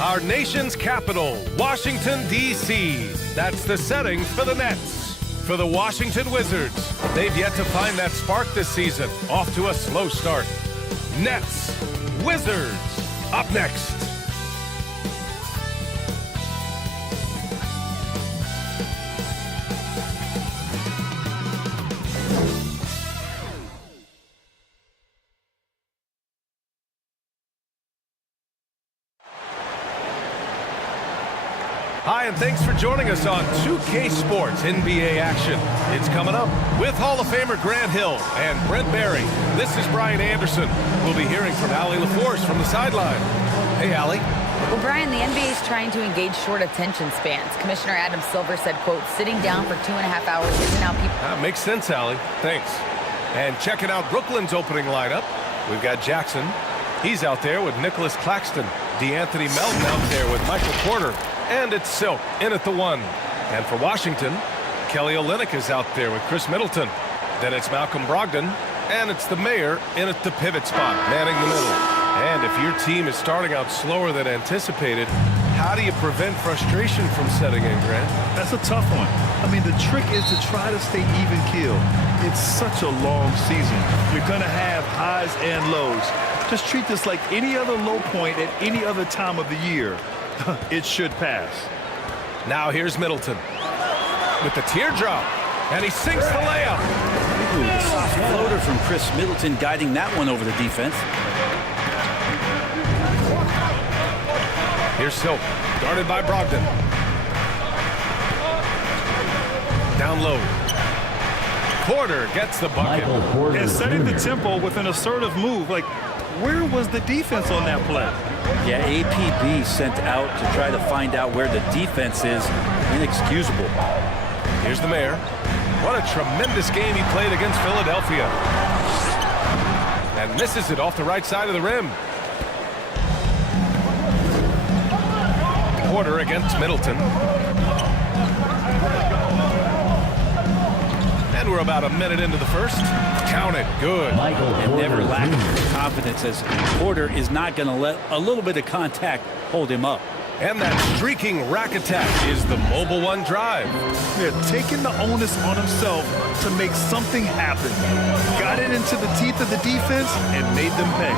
Our nation's capital, Washington, D.C. That's the setting for the Nets. For the Washington Wizards, they've yet to find that spark this season. Off to a slow start. Nets, Wizards, up next. Hi, and thanks for joining us on 2K Sports NBA action. It's coming up with Hall of Famer Grant Hill and Brent Barry. This is Brian Anderson. We'll be hearing from Allie LaForce from the sideline. Hey, Allie. Well, Brian, the NBA is trying to engage short attention spans. Commissioner Adam Silver said, quote, sitting down for 2.5 hours isn't how people... That makes sense, Allie. Thanks. And checking out Brooklyn's opening lineup, we've got Jackson. He's out there with Nicholas Claxton. DeAnthony Melton out there with Michael Porter. And it's Silk in at the 1. And for Washington, Kelly Olynyk is out there with Chris Middleton. Then it's Malcolm Brogdon, and it's the mayor in at the pivot spot, manning the middle. And if your team is starting out slower than anticipated, how do you prevent frustration from setting in, Grant? That's a tough one. I mean, the trick is to try to stay even keel. It's such a long season. You're going to have highs and lows. Just treat this like any other low point at any other time of the year. It should pass. Now here's Middleton with the teardrop, and he sinks the layup. Ooh, the soft floater from Chris Middleton guiding that one over the defense. Here's Silk, guarded by Brogdon. Down low. Porter gets the bucket. And setting the tempo with an assertive move. Like, where was the defense on that play? Yeah, APB sent out to try to find out where the defense is. Inexcusable. Here's the mayor. What a tremendous game he played against Philadelphia. And misses it off the right side of the rim. Porter against Middleton. And we're about a minute into the first. Count it. Good. And never lacking confidence, as Porter is not going to let a little bit of contact hold him up. And that streaking rack attack is the mobile one drive. Yeah, taking the onus on himself to make something happen. Got it into the teeth of the defense and made them pay.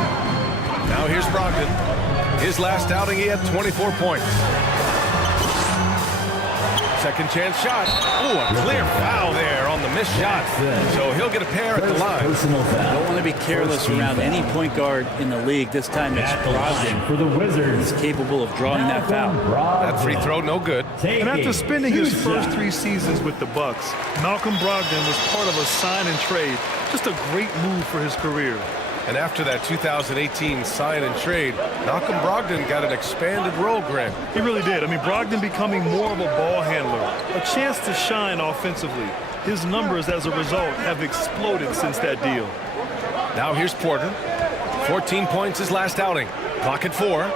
Now here's Brogdon. His last outing, he had 24 points. Second chance shot. Ooh, a clear foul there on the missed shot. So he'll get a pair at the line. Don't want to be careless around any point guard in the league. This time it's Brogdon for the Wizards. He's capable of drawing that foul. That free throw, no good. And after spending his first 3 seasons with the Bucks, Malcolm Brogdon was part of a sign and trade. Just a great move for his career. And after that 2018 sign and trade, Malcolm Brogdon got an expanded role, Grant. He really did. I mean, Brogdon becoming more of a ball handler, a chance to shine offensively. His numbers as a result have exploded since that deal. Now here's Porter. 14 points his last outing. Clock at 4.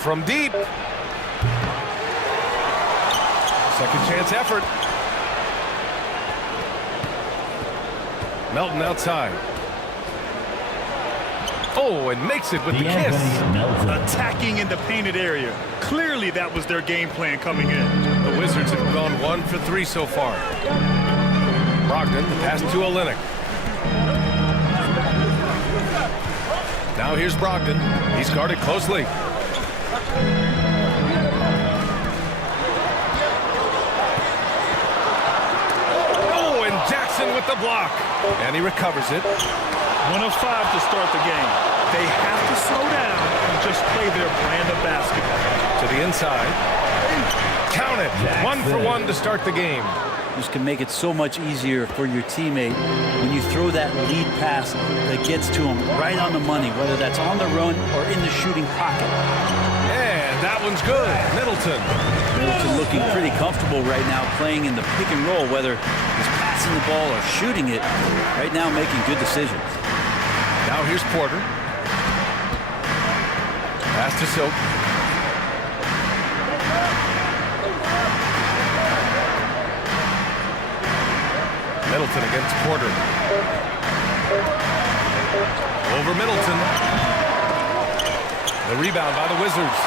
From deep. Second chance effort. Melton outside. Oh, and makes it with the kiss. Attacking in the painted area. Clearly that was their game plan coming in. The Wizards have gone 1 for 3 so far. Brogdon, the pass to Olynyk. Now here's Brogdon. He's guarded closely. Oh, and Jackson with the block. And he recovers it. 1 of 5 to start the game. They have to slow down and just play their brand of basketball. To the inside. Count it. 1 for 1 to start the game. This can make it so much easier for your teammate when you throw that lead pass that gets to him right on the money, whether that's on the run or in the shooting pocket. And that one's good. Middleton. Middleton looking pretty comfortable right now playing in the pick and roll, whether he's passing the ball or shooting it. Right now making good decisions. Now here's Porter. Pass to Silk. Middleton against Porter. Over Middleton. The rebound by the Wizards.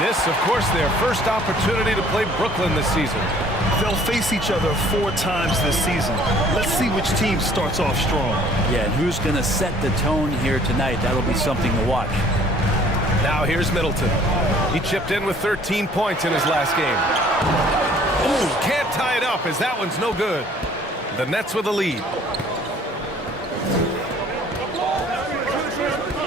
This, of course, their first opportunity to play Brooklyn this season. They'll face each other 4 times this season. Let's see which team starts off strong. Yeah, and who's going to set the tone here tonight? That'll be something to watch. Now here's Middleton. He chipped in with 13 points in his last game. Ooh, can't tie it up as that one's no good. The Nets with a lead.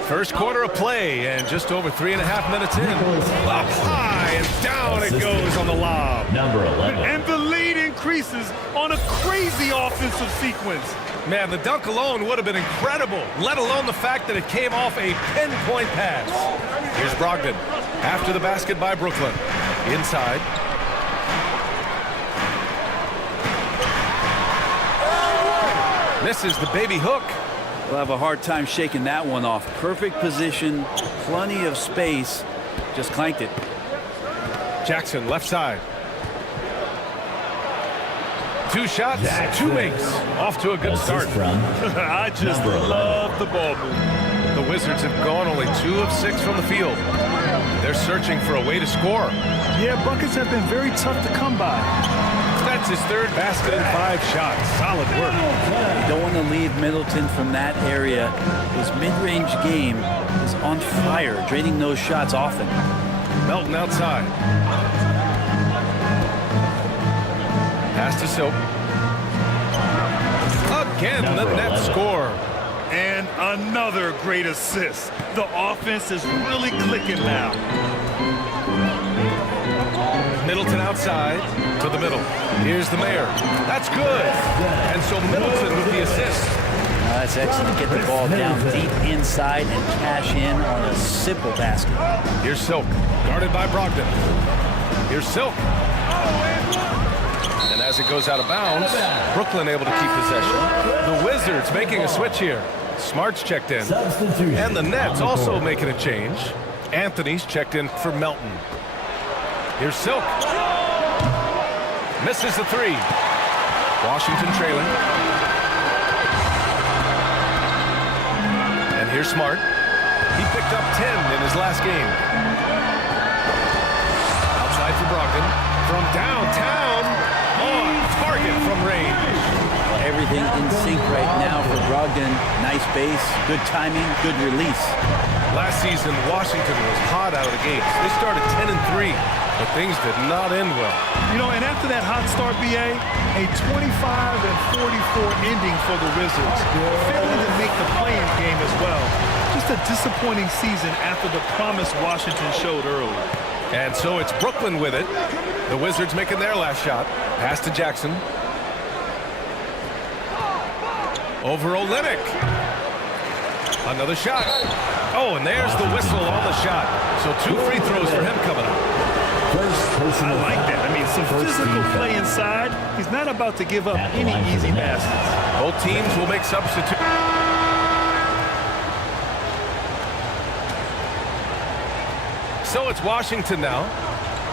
First quarter of play and just over 3.5 minutes in. Up high and down it goes on the lob. Number 11. And the lead increases on a crazy offensive sequence. Man, the dunk alone would have been incredible, let alone the fact that it came off a pinpoint pass. Here's Brogdon after the basket by Brooklyn. Inside. Misses the baby hook. We'll have a hard time shaking that one off. Perfect position, plenty of space. Just clanked it. Jackson, left side. 2 shots, 2 makes. Off to a good start. I just love the ball movement. The Wizards have gone only 2 of 6 from the field. They're searching for a way to score. Yeah, buckets have been very tough to come by. That's his 3rd basket in 5 shots. Solid work. You don't want to leave Middleton from that area. His mid-range game is on fire, draining those shots often. Melton outside. Pass to Silk. Again, the Nets score. And another great assist. The offense is really clicking now. Middleton outside to the middle. Here's the mayor. That's good. And so Middleton with the assist. That's excellent. Get the ball down deep inside and cash in on a simple basket. Here's Silk, guarded by Brogdon. Here's Silk. And as it goes out of bounds, Brooklyn able to keep possession. The Wizards making a switch here. Smart's checked in. And the Nets also making a change. Anthony's checked in for Melton. Here's Silk. Misses the 3. Washington trailing. And here's Smart. He picked up 10 in his last game. Outside for Brogdon. From downtown. On target from range. Everything in sync right now for Brogdon. Nice base, good timing, good release. Last season, Washington was hot out of the gates. They started 10-3, but things did not end well. You know, and after that hot start, BA, a 25-44 ending for the Wizards. Failing to make the play-in game as well. Just a disappointing season after the promise Washington showed early. And so it's Brooklyn with it. The Wizards making their last shot. Pass to Jackson. Over Olynyk. Another shot. Oh, and there's the whistle on the shot. So 2 free throws for him coming up. I like that. I mean, some physical play inside. He's not about to give up any easy passes. Both teams will make substitutes. So it's Washington now.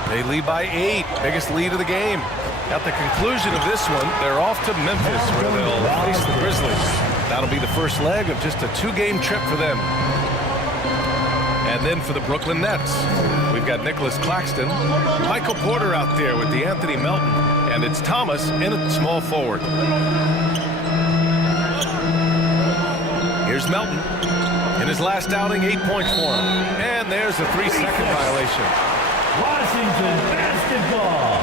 They lead by 8. Biggest lead of the game. At the conclusion of this one, they're off to Memphis where they'll face the Grizzlies. That'll be the first leg of just a 2-game trip for them. And then for the Brooklyn Nets, we've got Nicholas Claxton, Michael Porter out there with the Anthony Melton, and it's Thomas in at small forward. Here's Melton. In his last outing, 8 points for him. And there's a 3-second violation. Washington basketball.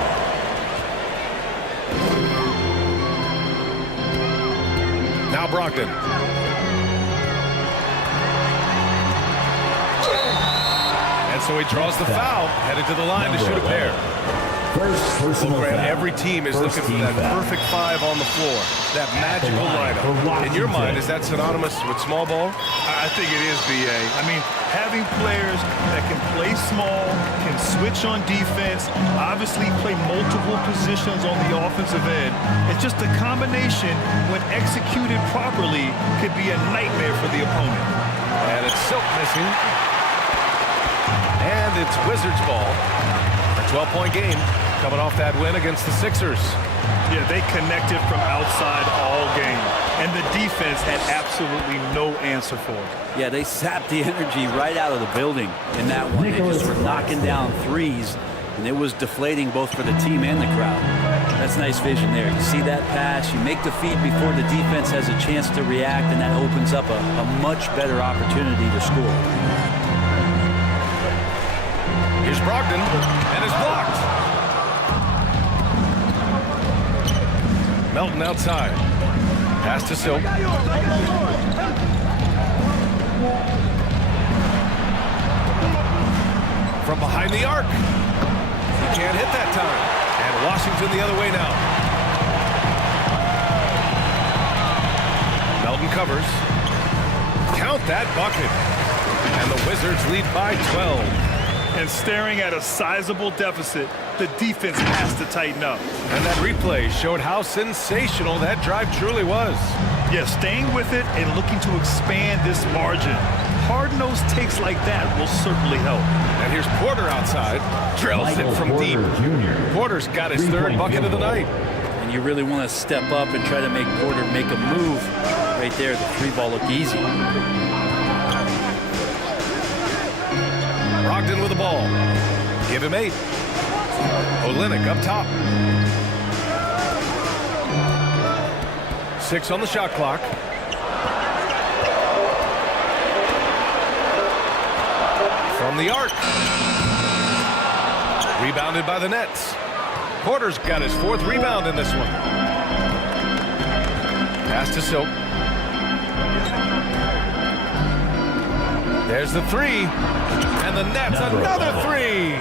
Now Brogdon. And so he draws the foul, headed to the line to shoot a pair. Well, Grant, every team is looking for that perfect 5 on the floor, that magical lineup. In your mind, is that synonymous with small ball? I think it is, BA. I mean, having players that can play small, can switch on defense, obviously play multiple positions on the offensive end. It's just a combination, when executed properly, could be a nightmare for the opponent. And it's Silk missing. And it's Wizards ball. A 12-point game. coming off that win against the Sixers. Yeah, they connected from outside all game, and the defense had absolutely no answer for it. Yeah, they sapped the energy right out of the building in that one. They just were knocking down threes, and it was deflating both for the team and the crowd. That's nice vision there. You see that pass, you make the feed before the defense has a chance to react, and that opens up a much better opportunity to score. Here's Brogdon, and it's blocked. Melton outside. Pass to Silk. From behind the arc. He can't hit that time. And Washington the other way now. Melton covers. Count that bucket. And the Wizards lead by 12. And staring at a sizable deficit, the defense has to tighten up. And that replay showed how sensational that drive truly was. Yeah, staying with it and looking to expand this margin. Hard-nosed takes like that will certainly help. And here's Porter outside. Drills it from deep. Porter's got his third bucket of the night. And you really want to step up and try to make Porter make a move. Right there, the three ball looked easy. Brogdon with the ball. Give him 8. Olynyk up top. 6 on the shot clock. From the arc. Rebounded by the Nets. Porter's got his 4th rebound in this one. Pass to Silk. There's the 3. And the Nets, another 3.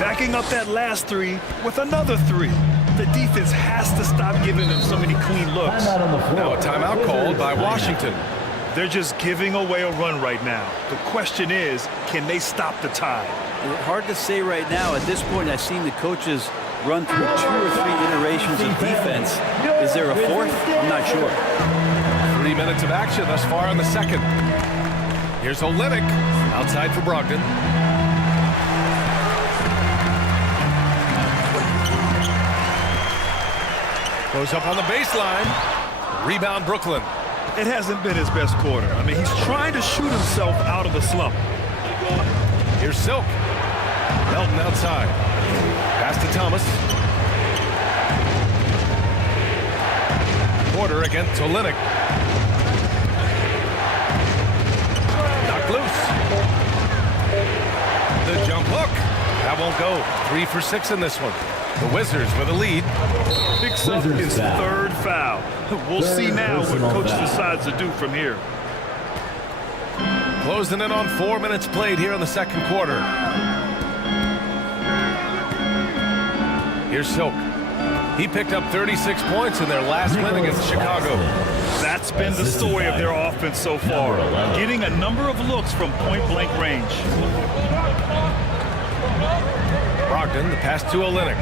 Backing up that last 3 with another 3. The defense has to stop giving them so many clean looks. Now a timeout called by Washington. They're just giving away a run right now. The question is, can they stop the tide? Hard to say right now. At this point, I've seen the coaches run through 2 or 3 iterations of defense. Is there a 4th? I'm not sure. 3 minutes of action thus far in the second. Here's Olynyk outside for Brogdon. Goes up on the baseline. Rebound Brooklyn. It hasn't been his best quarter. I mean, he's trying to shoot himself out of the slump. Here's Silk. Melton outside. Pass to Thomas. Porter against Olynyk. Knocked loose. The jump hook. That won't go. 3 for 6 in this one. The Wizards with a lead. Picks up his 3rd foul. We'll see now what coach decides to do from here. Closing in on 4 minutes played here in the second quarter. Here's Silk. He picked up 36 points in their last win against Chicago. That's been the story of their offense so far. Getting a number of looks from point-blank range. Brogdon, the pass to Olynyk.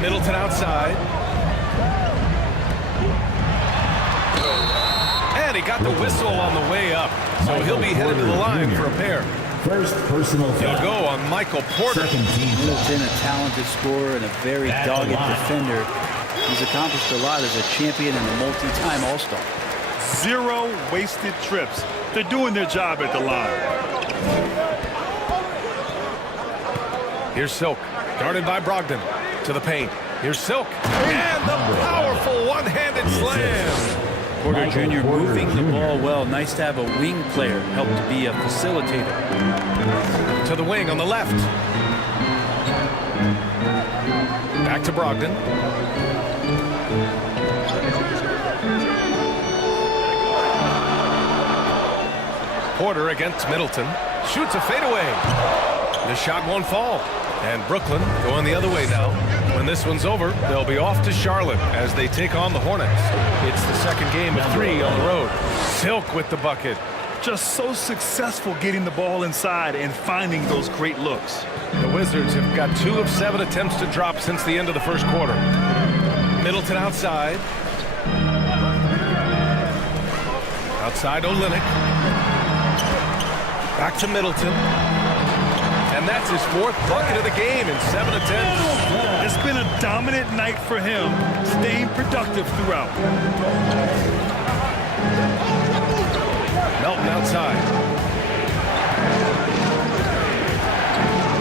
Middleton outside. And he got the whistle on the way up. So he'll be headed to the line for a pair. First personal foul. He'll go on Michael Porter. Second team foul. Middleton, a talented scorer and a very dogged defender. He's accomplished a lot as a champion and a multi-time All-Star. 0 wasted trips. They're doing their job at the line. Here's Silk, guarded by Brogdon. To the paint. Here's Silk. And the powerful one-handed slam. Porter Jr. moving the ball well. Nice to have a wing player help to be a facilitator. To the wing on the left. Back to Brogdon. Porter against Middleton. Shoots a fadeaway. The shot won't fall. And Brooklyn going the other way now. When this one's over, they'll be off to Charlotte as they take on the Hornets. It's the second game of 3 on the road. Silk with the bucket. Just so successful getting the ball inside and finding those great looks. The Wizards have got 2 of 7 attempts to drop since the end of the first quarter. Middleton outside. Outside Olynyk. Back to Middleton. And that's his 4th bucket of the game in 7 attempts. It's been a dominant night for him, staying productive throughout. Melton outside.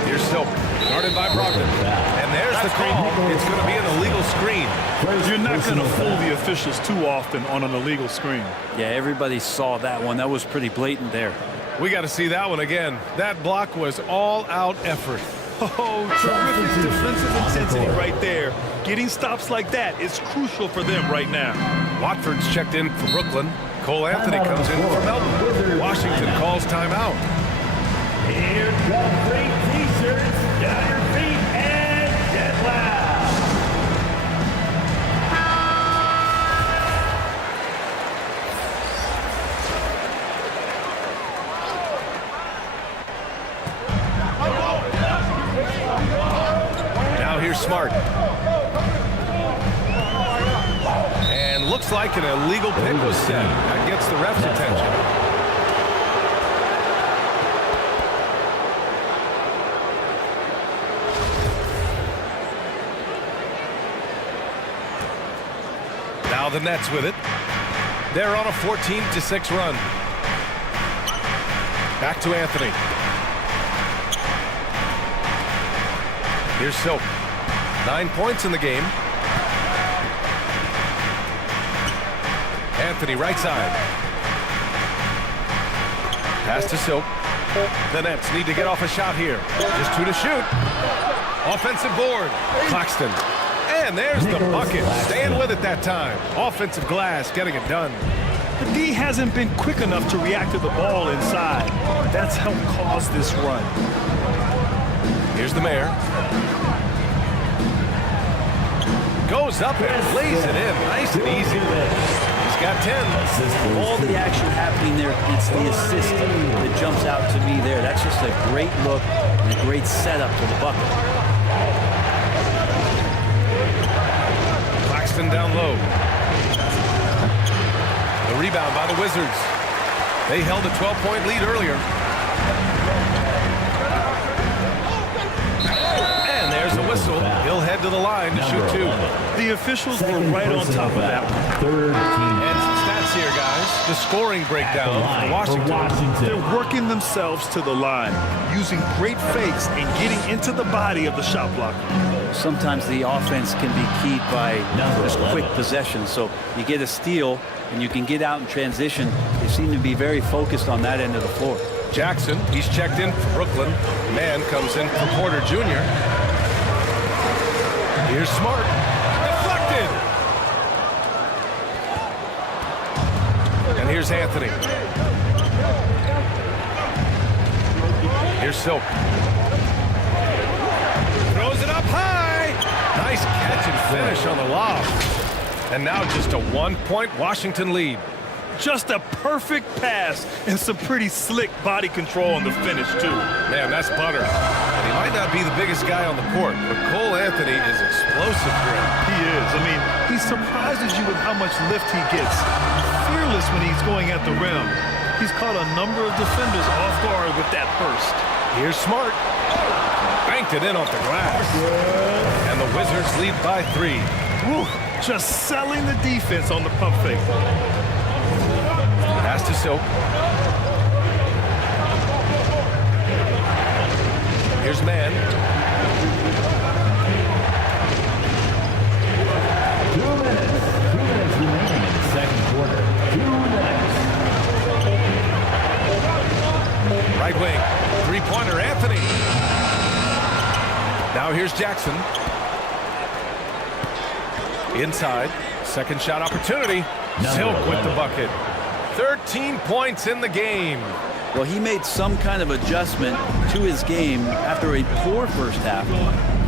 Here's Silk, guarded by Brogdon. And there's the call. It's going to be an illegal screen. You're not going to fool the officials too often on an illegal screen. Yeah, everybody saw that one. That was pretty blatant there. We got to see that one again. That block was all-out effort. Oh, terrific defensive intensity right there. Getting stops like that is crucial for them right now. Watford's checked in for Brooklyn. Cole Anthony comes in for Melton. Washington calls timeout. Here come great t-shirts, down your feet, and jadwal. Now here's Smart. And looks like an illegal pick was set. That gets the ref's attention. Now the Nets with it. They're on a 14-6 run. Back to Anthony. Here's Silk. 9 points in the game. Anthony right side. Pass to Silk. The Nets need to get off a shot here. Just 2 to shoot. Offensive board. Claxton. And there's the bucket. Staying with it that time. Offensive glass, getting it done. The D hasn't been quick enough to react to the ball inside. That's helped cause this run. Here's the mayor. Goes up and lays it in. Nice and easy. He's got 10. All the action happening there, it's the assist that jumps out to me there. That's just a great look and a great setup to the bucket. Down low. The rebound by the Wizards. They held a 12-point lead earlier. And there's a whistle. He'll head to the line to shoot 2. The officials were right on top of that one. And some stats here, guys. The scoring breakdown for Washington. They're working themselves to the line, using great fakes and getting into the body of the shot blocker. Sometimes the offense can be keyed by just quick possession. So you get a steal and you can get out in transition. They seem to be very focused on that end of the floor. Jackson, he's checked in for Brooklyn. Man comes in for Porter Jr. Here's Smart. Deflected. And here's Anthony. Here's Silk. Throws it up high. Nice catch and finish on the lob. And now just a 1-point Washington lead. Just a perfect pass and some pretty slick body control on the finish, too. Man, that's butter. And he might not be the biggest guy on the court, but Cole Anthony is explosive for him. He is. I mean, he surprises you with how much lift he gets. Fearless when he's going at the rim. He's caught a number of defenders off guard with that burst. Here's Smart. Banked it in off the glass. And the Wizards lead by 3. Woo, just selling the defense on the pump fake. Pass to Silk. Here's Man. 2 minutes remaining in the second quarter. 2 minutes. Right wing. Three-pointer, Anthony. Now here's Jackson. Inside. Second shot opportunity. Silk with the bucket. 13 points in the game. Well, he made some kind of adjustment to his game after a poor first half.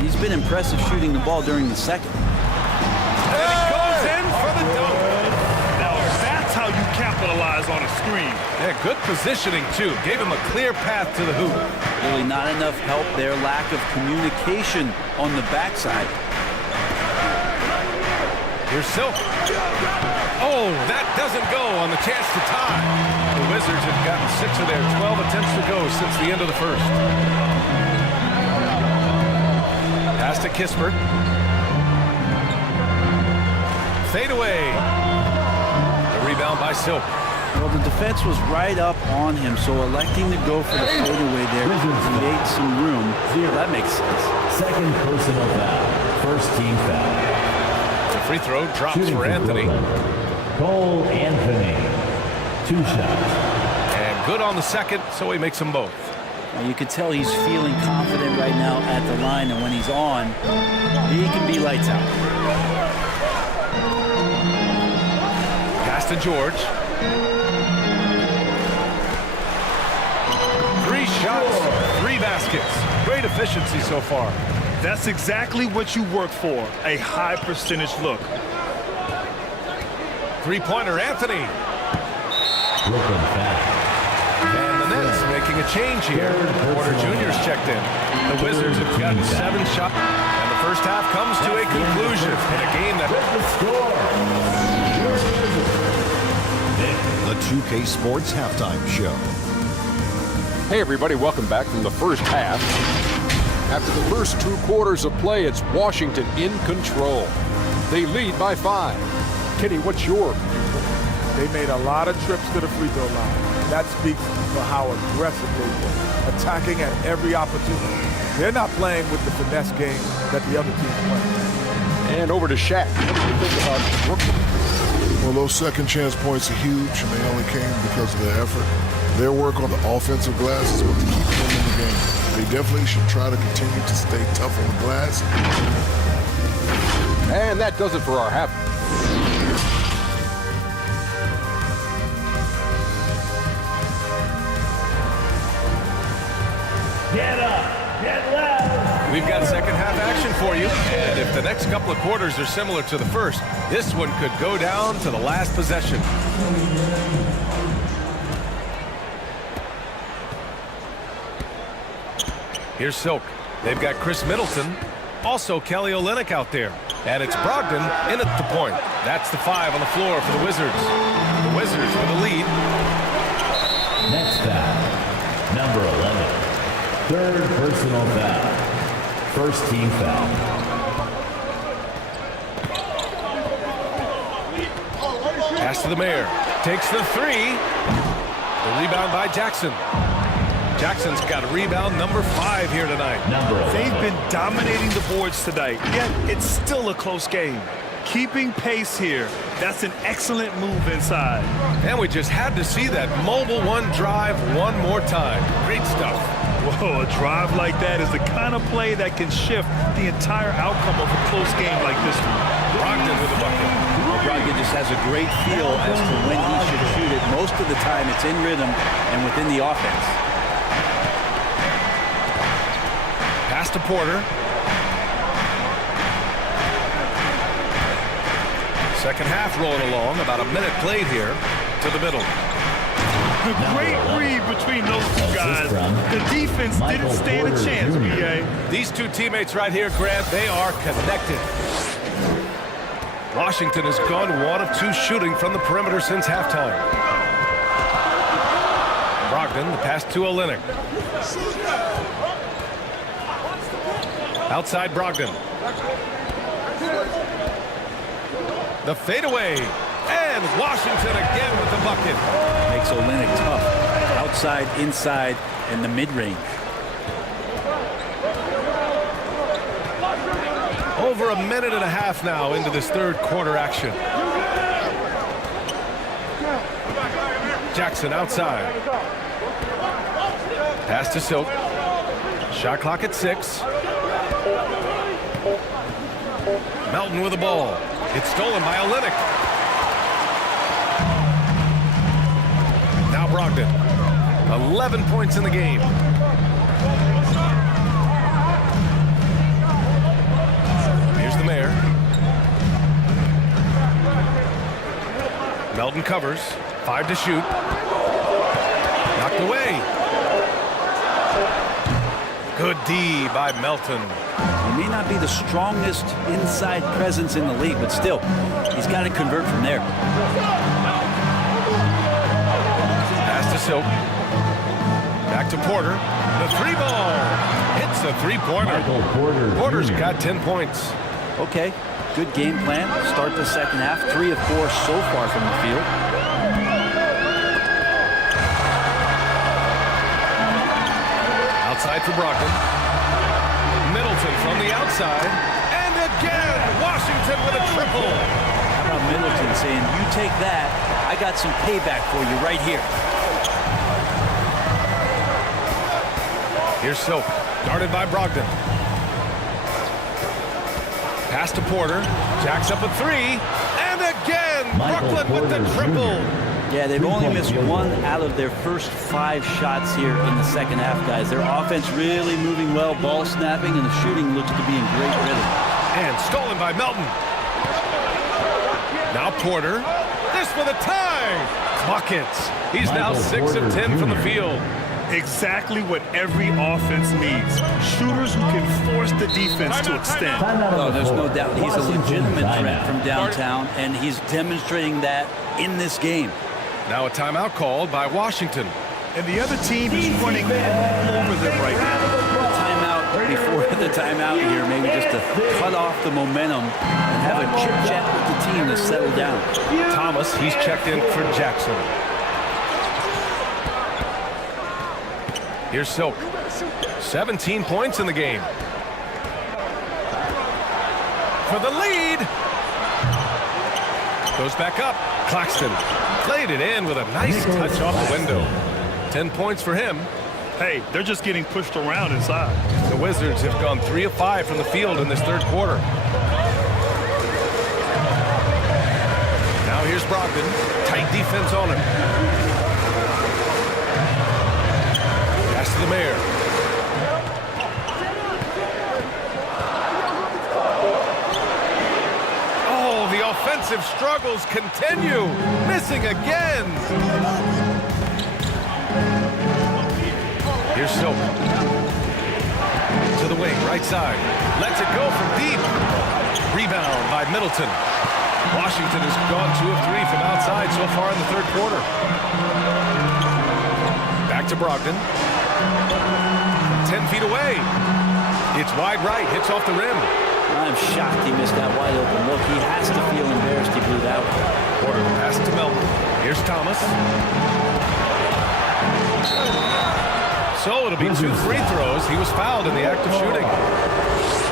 He's been impressive shooting the ball during the second. And it goes in for the dunk. Now, that's how you capitalize on a screen. Yeah, good positioning, too. Gave him a clear path to the hoop. Really not enough help there. Lack of communication on the backside. Here's Silk. Oh, that doesn't go on the chance to tie. The Wizards have gotten 6 of their 12 attempts to go since the end of the first. Pass to Kispert. Fade away. The rebound by Silk. Well, the defense was right up on him, so electing to go for the fadeaway there create some room. That makes sense. Second personal foul. First team foul. The free throw drops Shooting for Anthony. Brooklyn, Cole Anthony. 2 shots. And good on the second, so he makes them both. Now, you could tell he's feeling confident right now at the line, and when he's on, he can be lights out. Pass to George. 3 shots, 3 baskets. Great efficiency so far. That's exactly what you work for, a high percentage look. Three-pointer, Anthony. Brooklyn foul. And the Nets making a change here. Porter Jr.'s checked in. The Wizards have gotten 7 shots. And the first half comes to a conclusion in a game that... The score. The 2K Sports Halftime Show. Hey everybody, welcome back from the first half. After the first 2 quarters of play, it's Washington in control. They lead by 5. Kenny, what's your viewpoint? They made a lot of trips to the free throw line. That speaks for how aggressive they were, attacking at every opportunity. They're not playing with the finesse game that the other team's playing. And over to Shaq. What do you think about Brooklyn? Well, those second chance points are huge, and they only came because of their effort. Their work on the offensive glass is what keeps them in the game. They definitely should try to continue to stay tough on the glass. And that does it for our half. Get up. Get loud. We've got second half action for you. And if the next couple of quarters are similar to the first, this one could go down to the last possession. Here's Silk. They've got Chris Middleton. Also Kelly Olynyk out there. And it's Brogdon in at the point. That's the 5 on the floor for the Wizards. The Wizards with the lead. Next foul. Number 11. Third personal foul. First team foul. Pass to the Mayor. Takes the 3. The rebound by Jackson. Jackson's got a rebound number 5 here tonight. They've been dominating the boards tonight, yet it's still a close game. Keeping pace here. That's an excellent move inside. And we just had to see that mobile one drive one more time. Great stuff. Whoa, a drive like that is the kind of play that can shift the entire outcome of a close game like this one. Brogdon with the bucket. Well, Brogdon just has a great feel as to when he should shoot it. Most of the time it's in rhythm and within the offense. Pass to Porter. Second half rolling along. About a minute played here to the middle. The great read between those two guys. The defense didn't stand a chance, B.A. These two teammates right here, Grant, they are connected. Washington has gone 1 of 2 shooting from the perimeter since halftime. Brogdon, the pass to Olynyk. Outside Brogdon. The fadeaway. And Washington again with the bucket. Makes Olynyk tough. Outside, inside, and the mid-range. Over a minute and a half now into this third quarter action. Jackson outside. Pass to Silk. Shot clock at 6. Melton with the ball. It's stolen by Olynyk. Now Brogdon. 11 points in the game. Here's the Mayor. Melton covers. 5 to shoot. Knocked away. Good D by Melton. He may not be the strongest inside presence in the league, but still, he's got to convert from there. Pass to Silk. Back to Porter. The three ball. Hits the three-pointer. Porter's got 10 points. Okay, good game plan. Start the second half. 3 of 4 so far from the field. Outside for Brogdon. Middleton from the outside. And again, Washington with a triple. How about Middleton saying, you take that, I got some payback for you right here. Here's Silk, guarded by Brogdon. Pass to Porter. Jacks up a three. And again, Brooklyn with the triple. Yeah, they've only missed 1 out of their first 5 shots here in the second half, guys. Their offense really moving well, ball snapping, and the shooting looks to be in great rhythm. And stolen by Melton. Now Porter. This for the tie. Buckets. He's now 6 of 10 from the field. Exactly what every offense needs. Shooters who can force the defense to extend. Oh, there's no doubt he's a legitimate threat from downtown, and he's demonstrating that in this game. Now a timeout called by Washington. And the other team is running all over them right now. Timeout before the timeout here, maybe just to cut off the momentum and have a chit-chat with the team to settle down. Thomas, he's checked in for Jackson. Here's Silk. 17 points in the game. For the lead. Goes back up. Claxton played it in with a nice touch off the window. 10 points for him. Hey, they're just getting pushed around inside. The Wizards have gone 3 of 5 from the field in this third quarter. Now here's Brogdon. Tight defense on him. Pass to the Mayor. Oh, the offensive struggles continue. Missing again. Here's Silk. To the wing, right side. Lets it go from deep. Rebound by Middleton. Washington has gone 2 of 3 from outside so far in the third quarter. Back to Brogdon. 10 feet away. It's wide right, hits off the rim. I'm shocked he missed that wide open look. He has to feel embarrassed he blew that one. Porter pass to Melton. Here's Thomas. So it'll be 2 free throws. He was fouled in the act of shooting.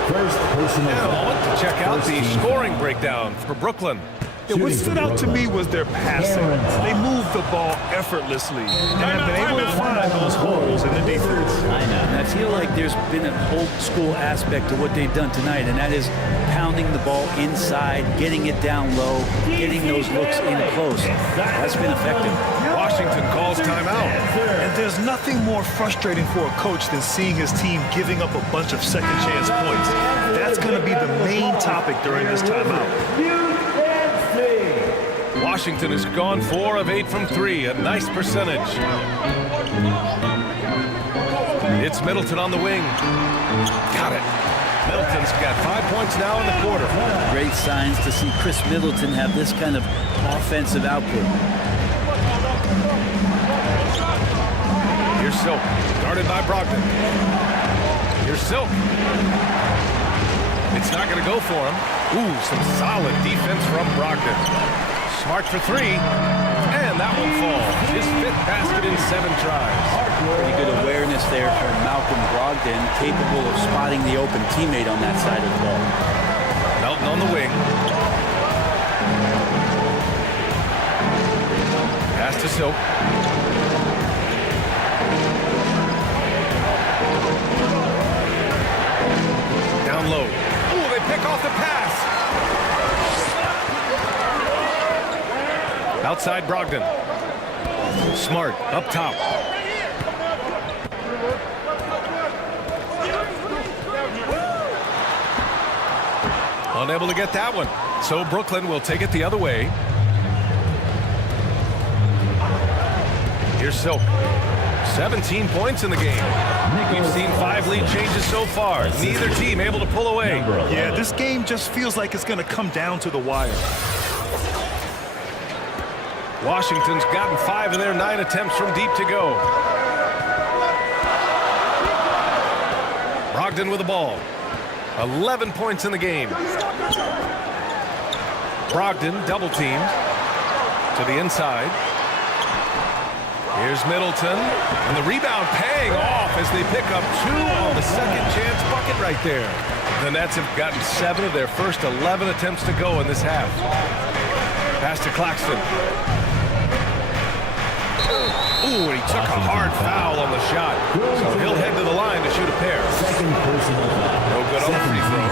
And a moment to check out the scoring breakdown for Brooklyn. Yeah, what stood out to me was their passing. They moved the ball effortlessly and have been able to find those holes in the defense. I know. And I feel like there's been an old school aspect to what they've done tonight, and that is pounding the ball inside, getting it down low, getting those looks in close. That's been effective. Washington calls timeout. And there's nothing more frustrating for a coach than seeing his team giving up a bunch of second chance points. That's going to be the main topic during this timeout. Washington has gone 4 of 8 from 3, a nice percentage. It's Middleton on the wing. Got it. Middleton's got 5 points now in the quarter. Great signs to see Chris Middleton have this kind of offensive output. Here's Silk, guarded by Brogdon. Here's Silk. It's not going to go for him. Ooh, some solid defense from Brogdon. Smart for 3, and that one falls. His 5th basket in 7 tries. Pretty good awareness there from Malcolm Brogdon, capable of spotting the open teammate on that side of the ball. Melton on the wing. Pass to Silk. Down low. Ooh, they pick off the pass. Outside Brogdon. Smart up top. Unable to get that one. So Brooklyn will take it the other way. Here's Silk. 17 points in the game. We've seen 5 lead changes so far. Neither team able to pull away. Yeah, this game just feels like it's going to come down to the wire. Washington's gotten 5 of their 9 attempts from deep to go. Brogdon with the ball. 11 points in the game. Brogdon double teamed to the inside. Here's Middleton, and the rebound paying off as they pick up 2 on the second chance bucket right there. The Nets have gotten 7 of their first 11 attempts to go in this half. Pass to Claxton. Ooh, and he took a hard foul on the shot. So he'll head to the line to shoot a pair. Second personal foul. No good on the free throw.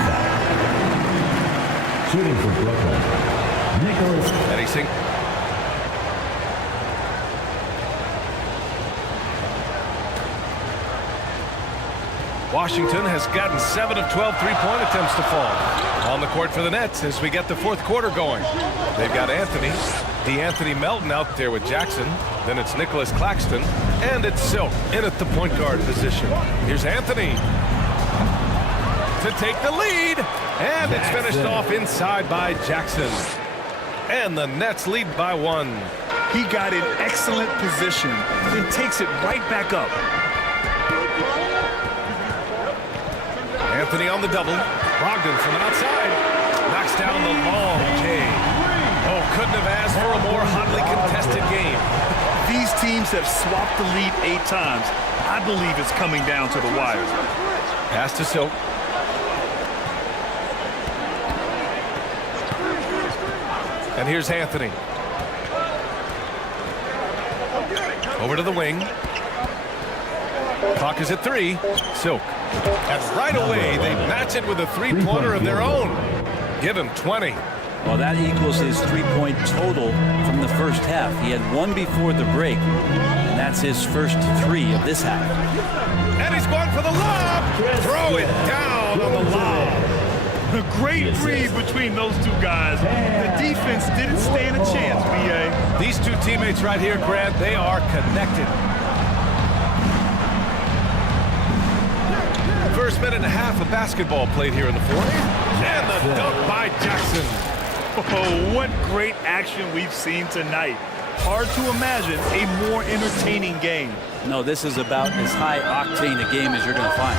Shooting for Brooklyn, Nicholas. And he sinks. Washington has gotten 7 of 12 three-point attempts to fall. On the court for the Nets as we get the fourth quarter going. They've got Anthony Melton out there with Jackson. Then it's Nicholas Claxton. And it's Silk in at the point guard position. Here's Anthony to take the lead. And it's finished off inside by Jackson. And the Nets lead by 1. He got in excellent position, then takes it right back up. Anthony on the double. Brogdon from outside. Knocks down the long J. Oh, couldn't have asked for a more hotly contested game. These teams have swapped the lead 8 times. I believe it's coming down to the wire. Pass to Silk. And here's Anthony. Over to the wing. Clock is at 3. Silk. And right away, they match it with a three-pointer of their own. Give him 20. Well, that equals his 3-point total from the first half. He had 1 before the break, and that's his first 3 of this half. And he's going for the lob. Throw it down on the lob. A great read between those 2 guys. The defense didn't stand a chance, B.A. These 2 teammates right here, Grant, they are connected. First minute and a half of basketball played here in the fourth. And the dunk by Jackson. Oh, what great action we've seen tonight. Hard to imagine a more entertaining game. No, this is about as high octane a game as you're going to find.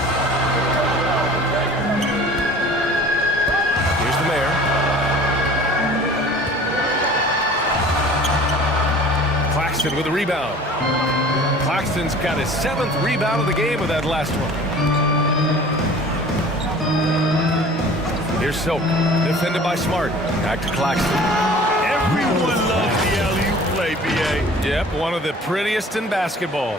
Here's the mayor. Claxton with the rebound. Claxton's got his 7th rebound of the game with that last one. Here's Silk, defended by Smart. Back to Claxton. Everyone loves the alley-oop play, B.A. Yep, one of the prettiest in basketball.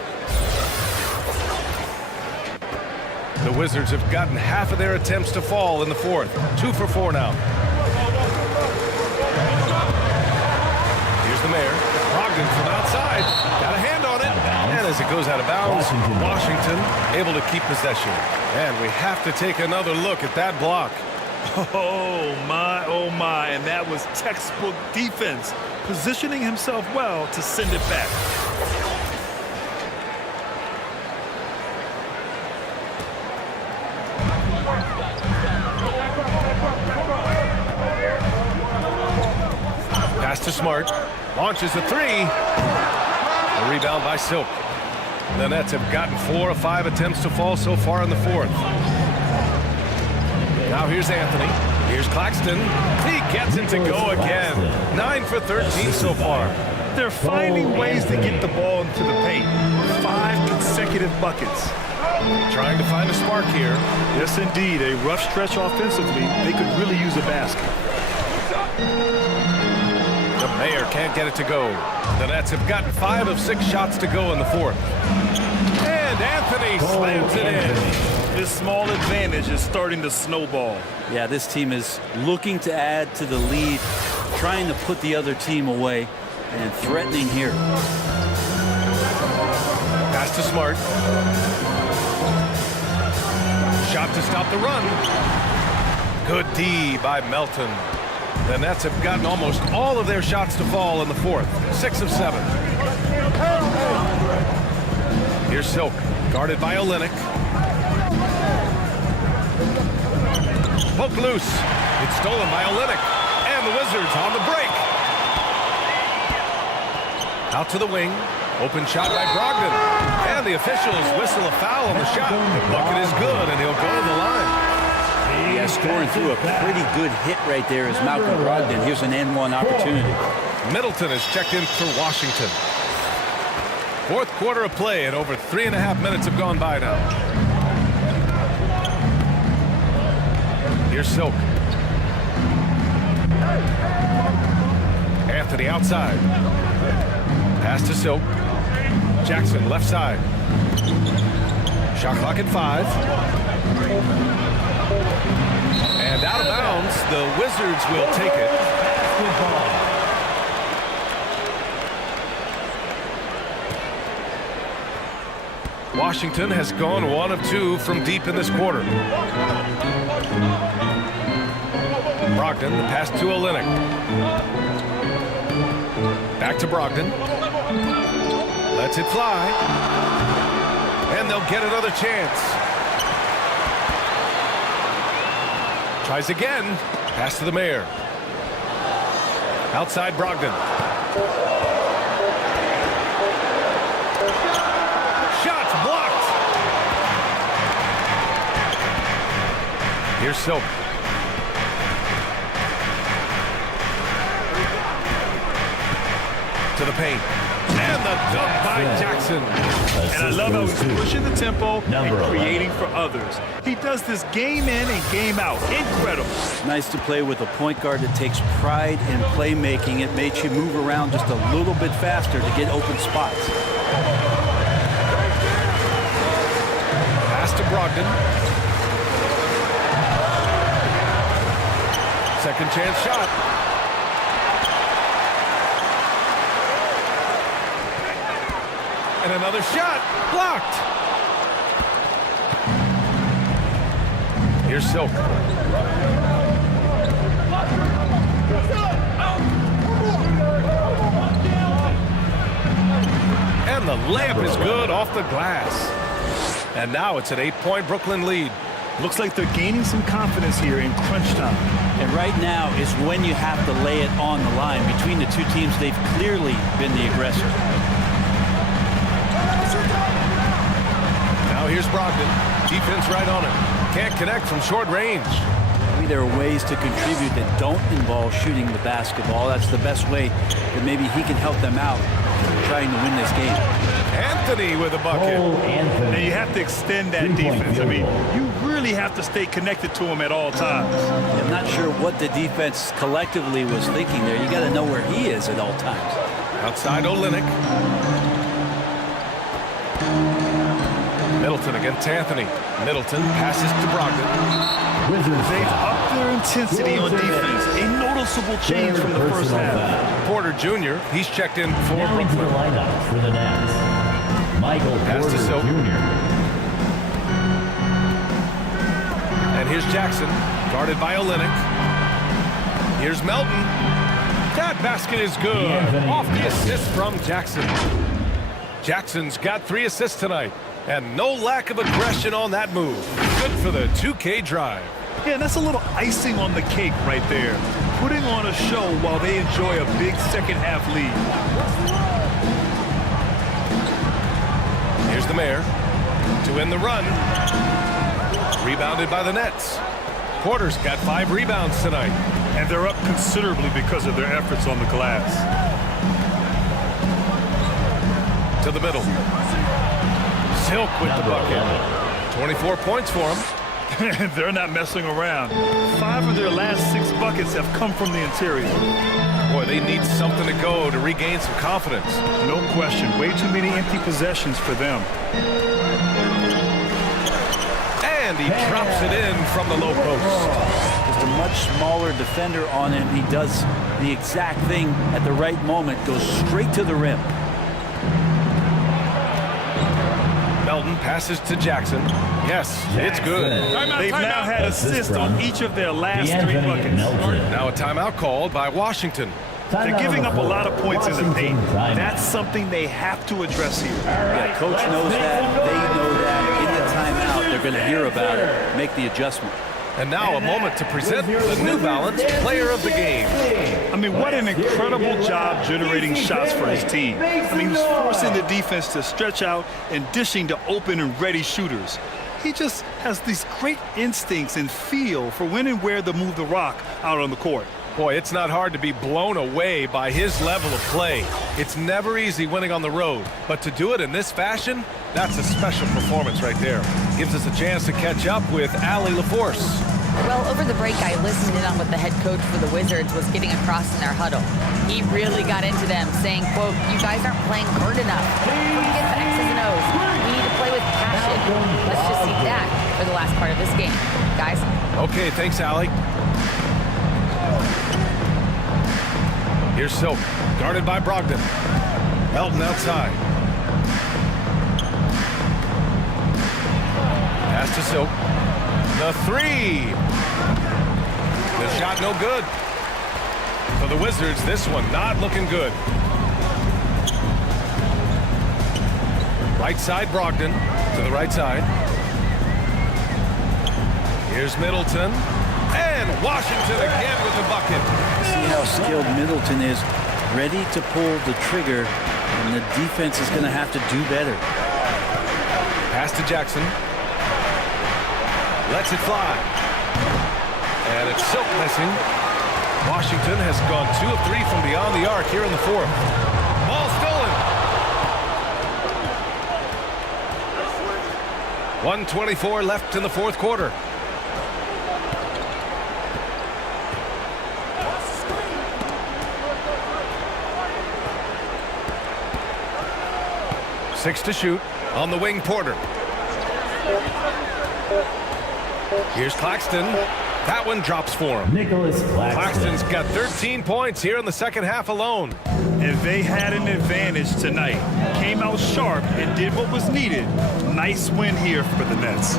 The Wizards have gotten half of their attempts to fall in the fourth. 2 for 4 now. Here's the mayor. Brogdon from outside. Got a hand on it. And as it goes out of bounds, Washington able to keep possession. And we have to take another look at that block. Oh my, and that was textbook defense, positioning himself well to send it back. Pass to Smart, launches a 3. A rebound by Silk. The Nets have gotten 4 of 5 attempts to fall so far in the fourth. Now here's Anthony. Here's Claxton. He gets it to go again. 9 for 13 so far. They're finding ways to get the ball into the paint. 5 consecutive buckets. Trying to find a spark here. Yes, indeed. A rough stretch offensively. They could really use a basket. The mayor can't get it to go. The Nets have gotten 5 of 6 shots to go in the fourth. And Anthony slams it in. This small advantage is starting to snowball. Yeah, this team is looking to add to the lead, trying to put the other team away, and threatening here. Pass to Smart. Shot to stop the run. Good D by Melton. The Nets have gotten almost all of their shots to fall in the fourth. 6 of 7. Here's Silk, guarded by Olynyk. Poke loose. It's stolen by Olynyk. And the Wizards on the break. Out to the wing. Open shot by Brogdon. And the officials whistle a foul on the shot. The bucket is good, and he'll go to the line. Yeah, scoring through a pretty good hit right there is Malcolm Brogdon. Here's an N1 opportunity. Middleton is checked in for Washington. Fourth quarter of play, and over 3.5 minutes have gone by now. Here's Silk. Anthony outside. Pass to Silk. Jackson left side. Shot clock at 5. And out of bounds, the Wizards will take it. Washington has gone 1 of 2 from deep in this quarter. Brogdon, the pass to Olynyk. Back to Brogdon. Lets it fly. And they'll get another chance. Tries again. Pass to the Mayor. Outside Brogdon. Shots blocked. Here's Silk. To the paint. And the dunk by Jackson. And I love how he's pushing the tempo and creating for others. He does this game in and game out. Incredible. Nice to play with a point guard that takes pride in playmaking. It makes you move around just a little bit faster to get open spots. Pass to Brogdon. Second chance shot. And another shot blocked. Here's Silk. And the layup is good off the glass. And now it's an 8-point Brooklyn lead. Looks like they're gaining some confidence here in crunch time. And right now is when you have to lay it on the line. Between the two teams, they've clearly been the aggressor. Now here's Brogdon. Defense right on him. Can't connect from short range. Maybe there are ways to contribute that don't involve shooting the basketball. That's the best way that maybe he can help them out trying to win this game. Anthony with a bucket. And you have to extend that defense. I mean, you really have to stay connected to him at all times. I'm not sure what the defense collectively was thinking there. You got to know where he is at all times. Outside Olynyk. Middleton against Anthony. Middleton passes to Brogdon. They've upped their intensity on defense. A noticeable change from the first half. Porter Jr., he's checked in for Now into the Brooklyn. lineup for the Nets. Michael Pass to Porter Silk. Jr. And here's Jackson, guarded by Olynyk. Here's Melton. That basket is good. Off the assist from Jackson. Jackson's got 3 assists tonight. And no lack of aggression on that move. Good for the 2K drive. Yeah, and that's a little icing on the cake right there. Putting on a show while they enjoy a big second half lead. Here's the Mayor to win the run. Rebounded by the Nets. Porter's got 5 rebounds tonight. And they're up considerably because of their efforts on the glass. To the middle. Silk with the bucket. 24 points for him. They're not messing around. 5 of their last 6 buckets have come from the interior. Boy, they need something to go to regain some confidence. No question. Way too many empty possessions for them. And he drops it in from the low post. Just a much smaller defender on him. He does the exact thing at the right moment. Goes straight to the rim. Melton passes to Jackson. Yes, it's good. They've now had assists on each of their last 3 buckets. Now a timeout called by Washington. They're giving up a lot of points in the paint. That's something they have to address here. Yeah, coach knows that. They know that. In the timeout, they're going to hear about it. Make the adjustment. And now a moment to present the New Balance Player of the Game. I mean, what an incredible job generating shots for his team. I mean, he's forcing the defense to stretch out and dishing to open and ready shooters. He just has these great instincts and feel for when and where to move the rock out on the court. Boy, it's not hard to be blown away by his level of play. It's never easy winning on the road, but to do it in this fashion, that's a special performance right there. Gives us a chance to catch up with Allie LaForce. Well, over the break, I listened in on what the head coach for the Wizards was getting across in their huddle. He really got into them, saying, quote, "You guys aren't playing hard enough. Forget the X's and O's. We need to play with passion." Let's just see that for the last part of this game. Guys? Okay, thanks, Allie. Here's Silk, guarded by Brogdon. Melton outside. Pass to Silk. The three. The shot no good. For the Wizards, this one not looking good. Right side, Brogdon to the right side. Here's Middleton. And Washington again with the bucket. See how skilled Middleton is, ready to pull the trigger, and the defense is going to have to do better. Pass to Jackson. Lets it fly. And it's Silk missing. Washington has gone 2 of 3 from beyond the arc here in the fourth. Ball stolen. 1:24 left in the fourth quarter. Six to shoot. On the wing, Porter. Here's Claxton. That one drops for him. Claxton's got 13 points here in the second half alone. And they had an advantage tonight. Came out sharp and did what was needed. Nice win here for the Nets.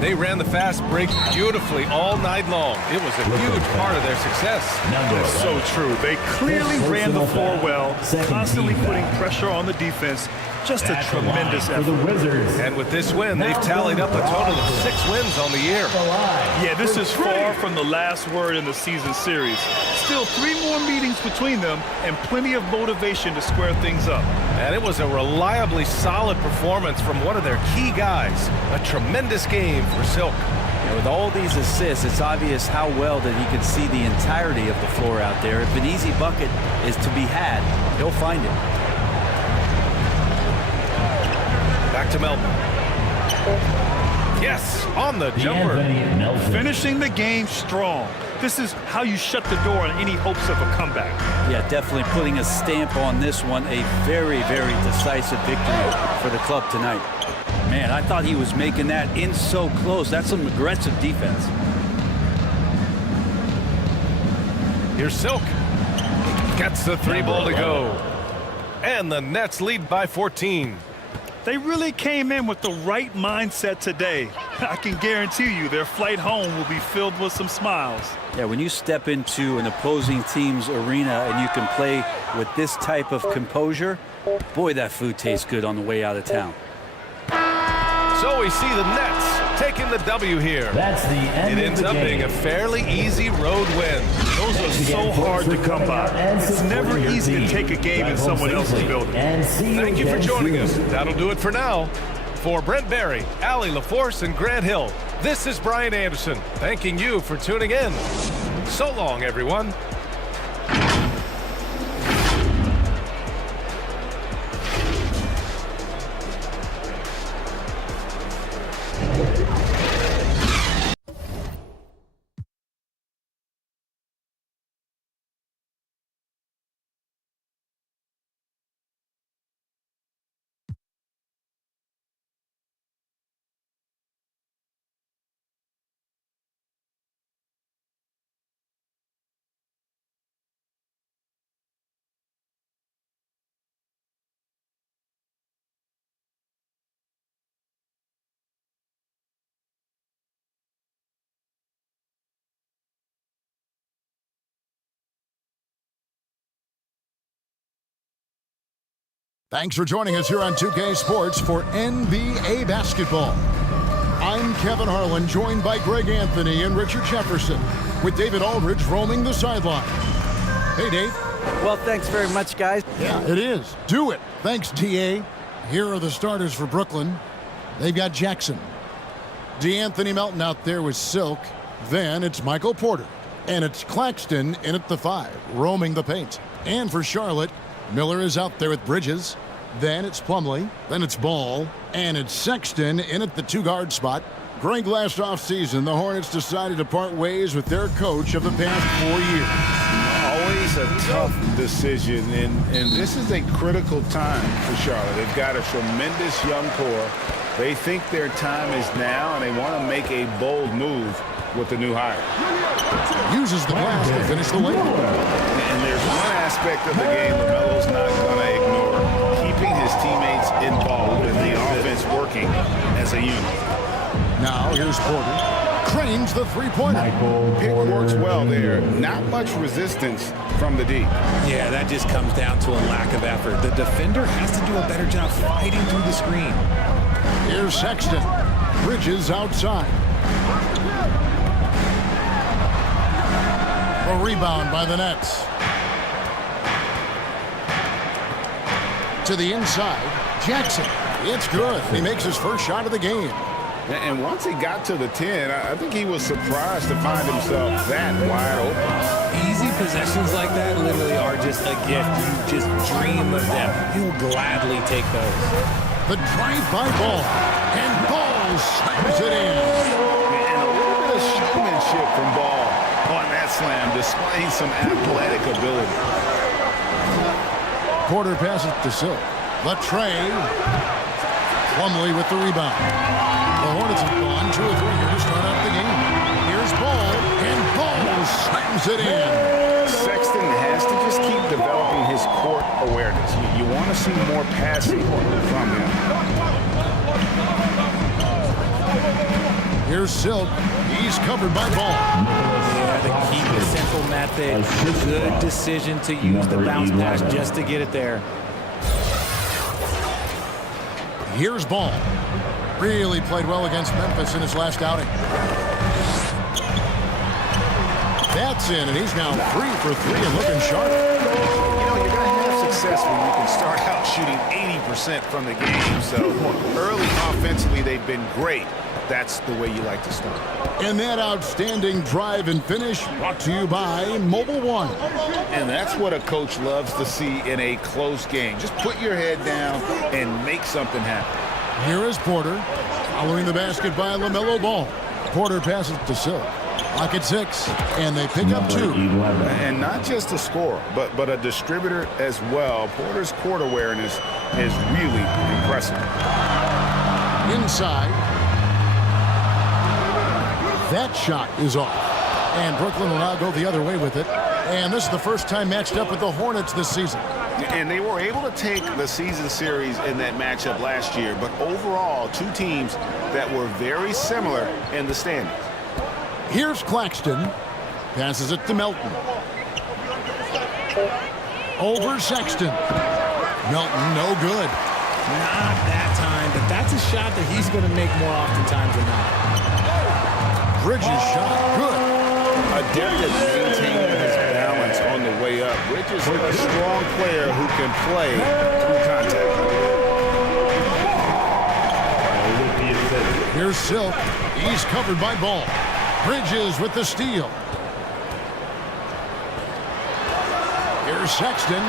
They ran the fast break beautifully all night long. It was a huge part of their success. That's so true. They clearly ran the floor well, constantly putting pressure on the defense. Just a tremendous effort. And with this win, they've tallied up a total of 6 wins on the year. Yeah, this is far from the last word in the season series. Still 3 more meetings between them and plenty of motivation to square things up. And it was a reliably solid performance from one of their key guys. A tremendous game for Silk. And with all these assists, it's obvious how well that he can see the entirety of the floor out there. If an easy bucket is to be had, he'll find it. Back to Melton. Yes, on the jumper. Finishing the game strong. This is how you shut the door on any hopes of a comeback. Yeah, definitely putting a stamp on this one. A very, very decisive victory for the club tonight. Man, I thought he was making that in so close. That's some aggressive defense. Here's Silk. Gets the 3 ball to go. And the Nets lead by 14. They really came in with the right mindset today. I can guarantee you their flight home will be filled with some smiles. Yeah, when you step into an opposing team's arena and you can play with this type of composure, boy, that food tastes good on the way out of town. So we see the Nets taking the W here. That's the end It ends up being a fairly easy road win. Those are so hard to come by. It's never easy to take a game in someone else's building. Thank you for joining us. That'll do it for now. For Brent Barry, Allie LaForce, and Grant Hill, this is Brian Anderson, thanking you for tuning in. So long, everyone. Thanks for joining us here on 2K Sports for NBA basketball. I'm Kevin Harlan, joined by Greg Anthony and Richard Jefferson, with David Aldridge roaming the sideline. Hey, Dave. Well, thanks very much, guys. Yeah, it is. Do it. Thanks, TA. Here are the starters for Brooklyn. They've got Jackson. DeAnthony Melton out there with Silk. Then it's Michael Porter. And it's Claxton in at the 5, roaming the paint. And for Charlotte, Miller is out there with Bridges. Then it's Plumlee. Then it's Ball. And it's Sexton in at the 2-guard spot. Greg, last offseason, the Hornets decided to part ways with their coach of the past 4 years. Always a tough decision, and this is a critical time for Charlotte. They've got a tremendous young core. They think their time is now, and they want to make a bold move with the new hire. Uses the glass to finish the layup. And there's one aspect of the game LaMelo's not going to ignore: keeping his teammates involved and the offense working as a unit. Now here's Porter. Cranes the three-pointer. Pick works well there. Not much resistance from the D. Yeah, that just comes down to a lack of effort. The defender has to do a better job fighting through the screen. Here's Sexton. Bridges outside. A rebound by the Nets. To the inside, Jackson. It's good. He makes his first shot of the game. And once he got to the 10, I think he was surprised to find himself that wide open. Easy possessions like that literally are just a gift. You just dream of them. He'll gladly take those. The drive-by ball. And Ball slams it in. And a little bit of showmanship from Ball on that slam, displaying some athletic ability. Porter passes to Silk. The tray. Plumlee with the rebound. The Hornets have gone 2 or 3 here to start out the game. Here's Ball, and Ball slams it in. Sexton has to just keep developing his court awareness. You want to see more passing from him. Here's Silk. He's covered by Ball. Yeah, to keep it simple method. Good decision to use the bounce pass just to get it there. Here's Ball. Really played well against Memphis in his last outing. That's in, and he's now 3 for 3 and looking sharp. You know, you're going to have success when you can start out shooting 80% from the game. So early offensively, they've been great. That's the way you like to start. And that outstanding drive and finish brought to you by Mobile One. And that's what a coach loves to see in a close game. Just put your head down and make something happen. Here is Porter. Following the basket by LaMelo Ball. Porter passes to Silk. Lock at 6, and they pick up 2. And not just a scorer, but a distributor as well. Porter's court awareness is really impressive. Inside. That shot is off. And Brooklyn will now go the other way with it. And this is the first time matched up with the Hornets this season. And they were able to take the season series in that matchup last year, but overall, 2 teams that were very similar in the standings. Here's Claxton. Passes it to Melton. Over Sexton. Melton, no good. Not that time, but that's a shot that he's going to make more oftentimes than not. Bridges shot, good. Adept at maintaining his balance on the way up. Bridges is a strong player who can play through contact. Here's Silk. He's covered by Ball. Bridges with the steal. Here's Sexton,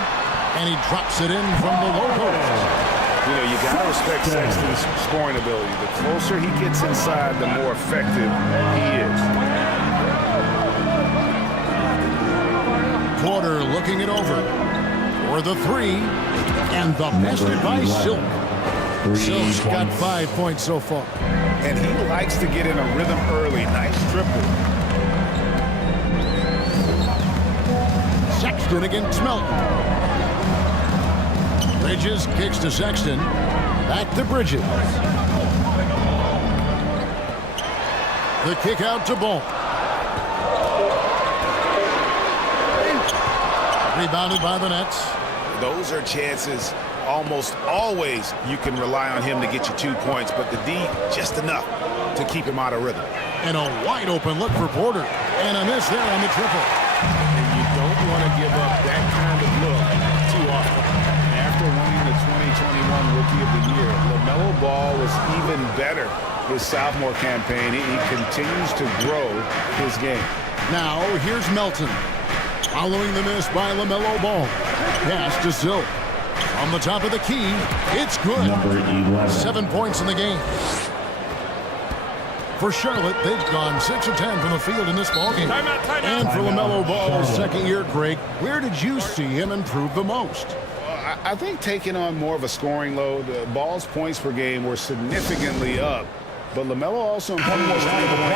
and he drops it in from the low post. You know, you got to respect Sexton's scoring ability. The closer he gets inside, the more effective he is. Porter looking it over for the 3, and the basket by Silk. Silk's got 5 points so far. And he likes to get in a rhythm early. Nice triple. Sexton against Melton. Bridges kicks to Sexton. Back to Bridges. The kick out to Ball. Rebounded by the Nets. Those are chances almost always you can rely on him to get you 2 points, but the D just enough to keep him out of rhythm. And a wide open look for Porter. And a miss there on the triple. And you don't want to give up that kind of look too often. After winning the 2021 Rookie of the Year, LaMelo Ball was even better his sophomore campaign. He continues to grow his game. Now, here's Melton. Following the miss by LaMelo Ball. Pass to Silk. On the top of the key, it's good. 7 points in the game. For Charlotte, they've gone 6 of 10 from the field in this ballgame. And for LaMelo Ball's second year, Greg, where did you see him improve the most? I think taking on more of a scoring load, Ball's points per game were significantly up, but LaMelo also improved his three-point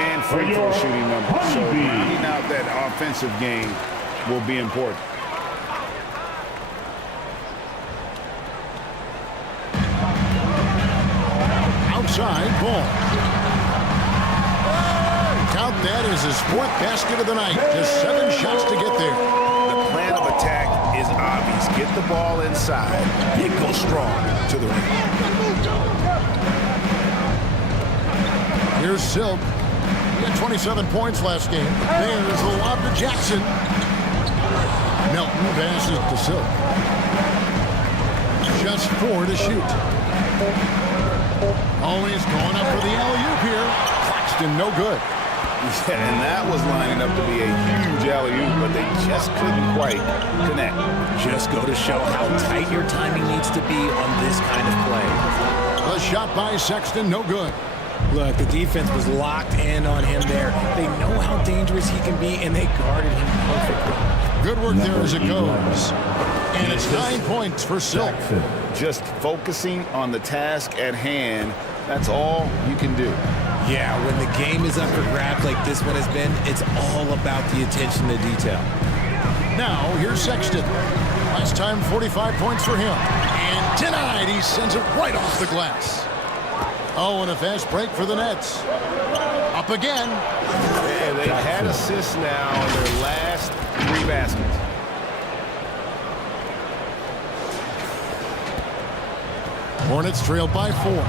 and free throw shooting numbers. So rounding out that offensive game will be important. Outside ball. Count that as his 4th basket of the night. Just 7 shots to get there. The plan of attack is obvious. Get the ball inside and go strong to the rim. Here's Silk. He had 27 points last game. There's the lob to Jackson. Melton passes to Silk. Just 4 to shoot. Always going up for the alley-oop here. Claxton, no good. Yeah, and that was lining up to be a huge alley-oop, but they just couldn't quite connect. Just go to show how tight your timing needs to be on this kind of play. The shot by Sexton, no good. Look, the defense was locked in on him there. They know how dangerous he can be, and they guarded him perfectly. Good work there as it goes. And it's 9 points for Silk. Just focusing on the task at hand, that's all you can do. Yeah, when the game is up for grabs like this one has been, it's all about the attention to detail. Now, here's Sexton. Last time, 45 points for him. And tonight, he sends it right off the glass. Oh, and a fast break for the Nets. Up again. And they've had assists now in their last 3 baskets. Hornets trail by 4.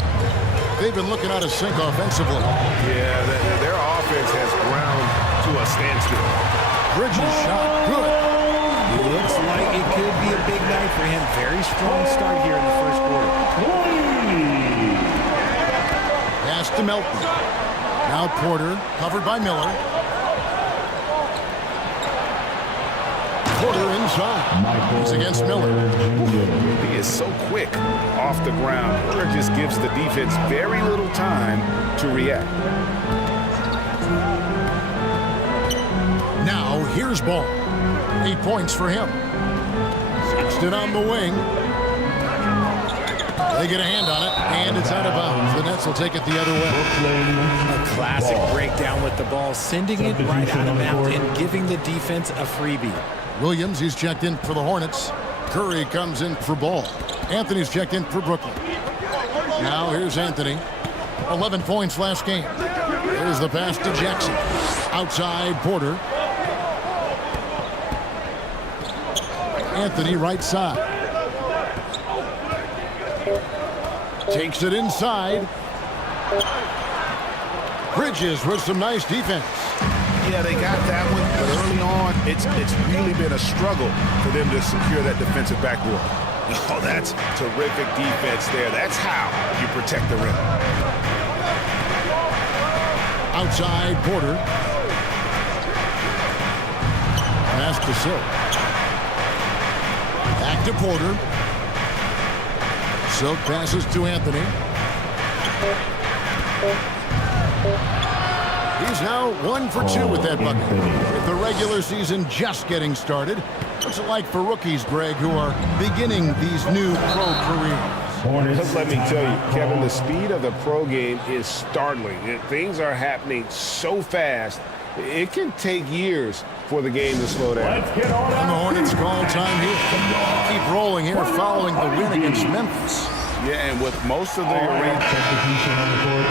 They've been looking out of sync offensively. Yeah, their offense has ground to a standstill. Bridges shot good. It looks like it could be a big night for him. Very strong start here in the first quarter. Pass to Melton. Now Porter, covered by Miller. Porter inside. He's against Miller. He is so quick off the ground. Porter just gives the defense very little time to react. Now here's Ball. 8 points for him. Sexton on the wing. They get a hand on it, and it's out of bounds. The Nets will take it the other way. A classic breakdown with the ball, sending it right out of bounds and giving the defense a freebie. Williams, he's checked in for the Hornets. Curry comes in for Ball. Anthony's checked in for Brooklyn. Now here's Anthony. 11 points last game. Here's the pass to Jackson. Outside Porter. Anthony right side. Takes it inside. Bridges with some nice defense. Yeah, they got that one, but early on, it's really been a struggle for them to secure that defensive backboard. Oh, that's terrific defense there. That's how you protect the rim. Outside Porter. Pass to Silk. Back to Porter. Silk passes to Anthony. He's now 1 for 2 with that bucket. With the regular season just getting started, what's it like for rookies, Greg, who are beginning these new pro careers? Let me tell you, Kevin, the speed of the pro game is startling. Things are happening so fast, it can take years for the game to slow down. And the Hornets call time here. Keep rolling here following the win against Memphis. Yeah, and with most of the substitution on the board.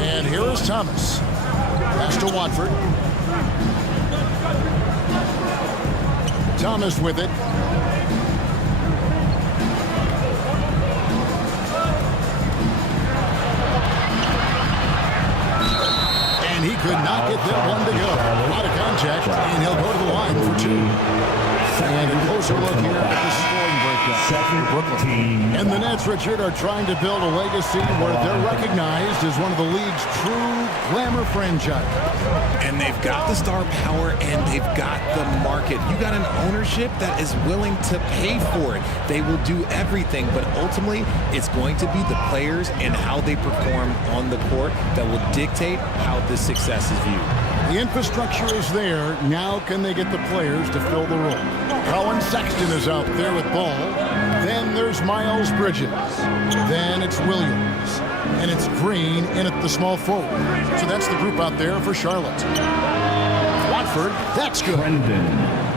And here is Thomas. Pass to Watford. Thomas with it. And he could not get that one to go. Out of contact, and he'll go to the line for 2. And a closer look here at the scoring breakdown for Brooklyn. And the Nets, Richard, are trying to build a legacy where they're recognized as one of the league's true glamour franchises. And they've got the star power and they've got the market. You got an ownership that is willing to pay for it. They will do everything, but ultimately it's going to be the players and how they perform on the court that will dictate how this success is viewed. The infrastructure is there. Now can they get the players to fill the role? Colin Sexton is out there with ball. Then there's Miles Bridges. Then it's Williams. And it's Green in at the small forward. So that's the group out there for Charlotte. Watford, that's good.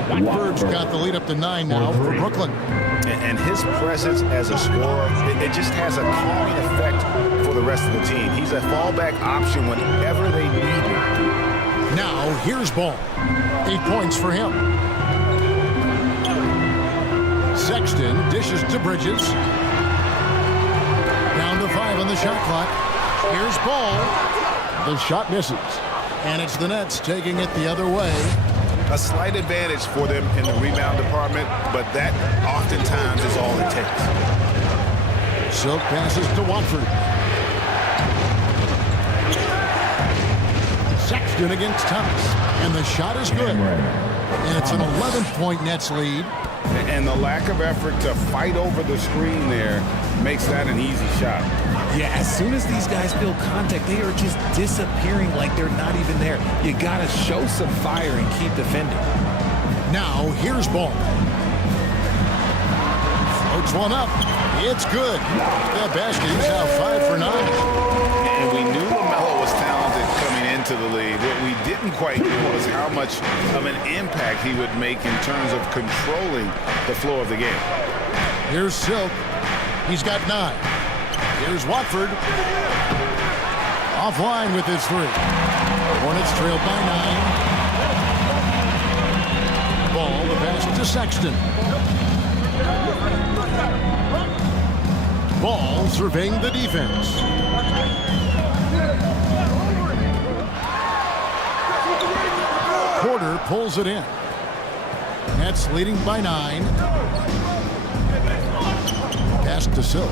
Watford's got the lead up to 9 now for Brooklyn. And his presence as a scorer, it just has a calming effect for the rest of the team. He's a fallback option whenever they need him. Now, here's Ball. 8 points for him. Sexton dishes to Bridges. Down to 5 on the shot clock. Here's Ball. The shot misses. And it's the Nets taking it the other way. A slight advantage for them in the rebound department, but that oftentimes is all it takes. Silk passes to Watford. Sexton against Thomas. And the shot is good. And it's an 11-point Nets lead. And the lack of effort to fight over the screen there makes that an easy shot. Yeah, as soon as these guys feel contact, they are just disappearing like they're not even there. You got to show some fire and keep defending. Now, here's Ball. Floats one up. It's good. That basket is now 5 for 9. And we knew LaMelo was talented coming into the league. What we didn't quite know was how much of an impact he would make in terms of controlling the flow of the game. Here's Silk. He's got 9. Here's Watford. Offline with his 3. Hornets trailed by 9. Ball, the pass to Sexton. Ball surveying the defense. Porter pulls it in. Nets leading by 9. Pass to Silk.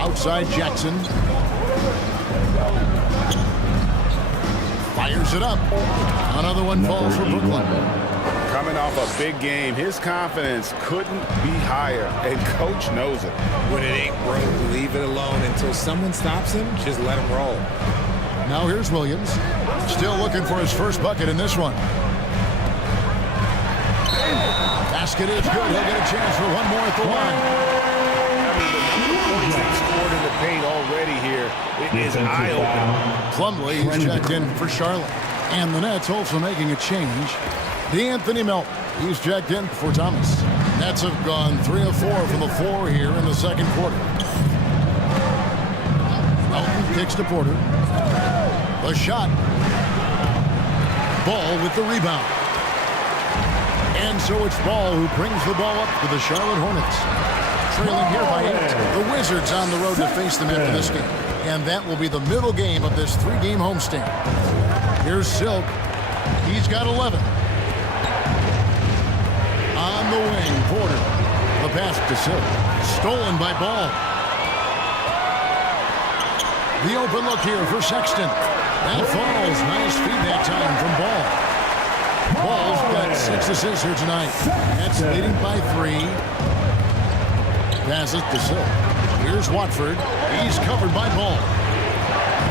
Outside Jackson. Fires it up. Another one falls for Brooklyn. Coming off a big game, his confidence couldn't be higher, and coach knows it. When it ain't broke, leave it alone until someone stops him. Just let him roll. Now here's Williams. Still looking for his first bucket in this one. Basket is good. He'll get a chance for one more at the line. They've scored in the paint already here. It is eye-opening. Plumlee is checked in for Charlotte. And the Nets also making a change. D'Anthony Melton, he's checked in for Thomas. Nets have gone 3 of 4 from the floor here in the second quarter. Melton kicks to Porter. The shot. Ball with the rebound. And so it's Ball who brings the ball up for the Charlotte Hornets. Trailing here by 8. The Wizards on the road to face them after this game. And that will be the middle game of this 3-game homestand. Here's Silk. He's got 11. On the wing, Porter. The pass to Silk. Stolen by Ball. The open look here for Sexton. That falls. Nice feed that time from Ball. Ball's got 6 assists here tonight. That's leading by 3. Passes to Silk. Here's Watford. He's covered by Ball.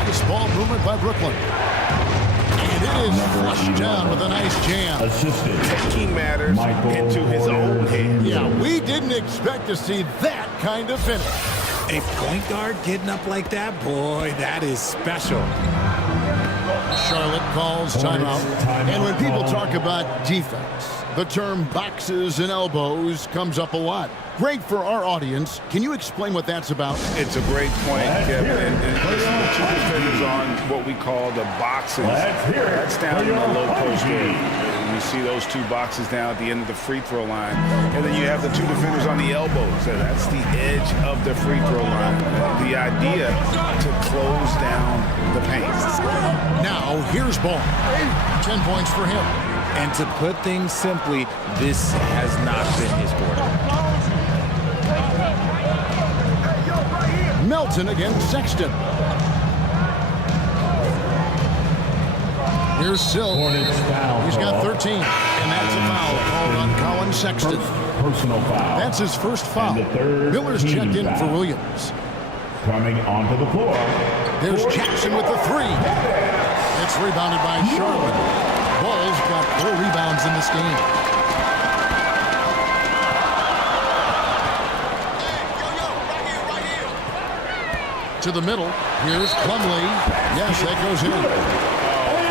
Nice ball movement by Brooklyn. And it is flushed down with a nice jam. Taking matters into his own hands. Yeah, we didn't expect to see that kind of finish. A point guard getting up like that, boy, that is special. Charlotte calls timeout. And when people talk about defense, the term boxes and elbows comes up a lot. Great for our audience. Can you explain what that's about? It's a great point, Kevin. And the two defenders on what we call the boxes. That's down in the low post area. You see those two boxes down at the end of the free throw line. And then you have the two defenders on the elbows. So that's the edge of the free throw line. The idea to close down the paint. Now, here's Ball. 10 points for him. And to put things simply, this has not been his quarter. Melton against Sexton. Here's Silk. He's got 13, and that's a foul called on Colin Sexton. Personal foul. That's his first foul. Miller's checked in for Williams. Coming onto the floor. There's Jackson with the three. It's rebounded by Charlotte. Ball's got 4 rebounds in this game. To the middle. Here's Plumlee. Yes, that goes in.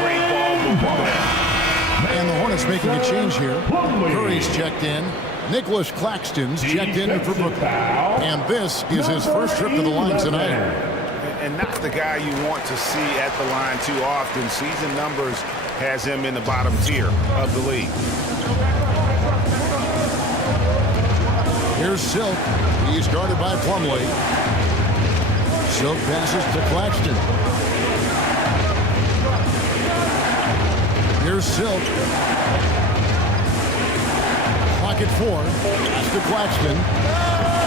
Great ball movement. And the Hornets making a change here. Curry's checked in. Nicholas Claxton's checked in for Brooklyn. And this is his first trip to the line tonight. And not the guy you want to see at the line too often. Season numbers has him in the bottom tier of the league. Here's Silk. He's guarded by Plumlee. Silk passes to Claxton. Here's Silk. Clock at 4. Pass to Claxton.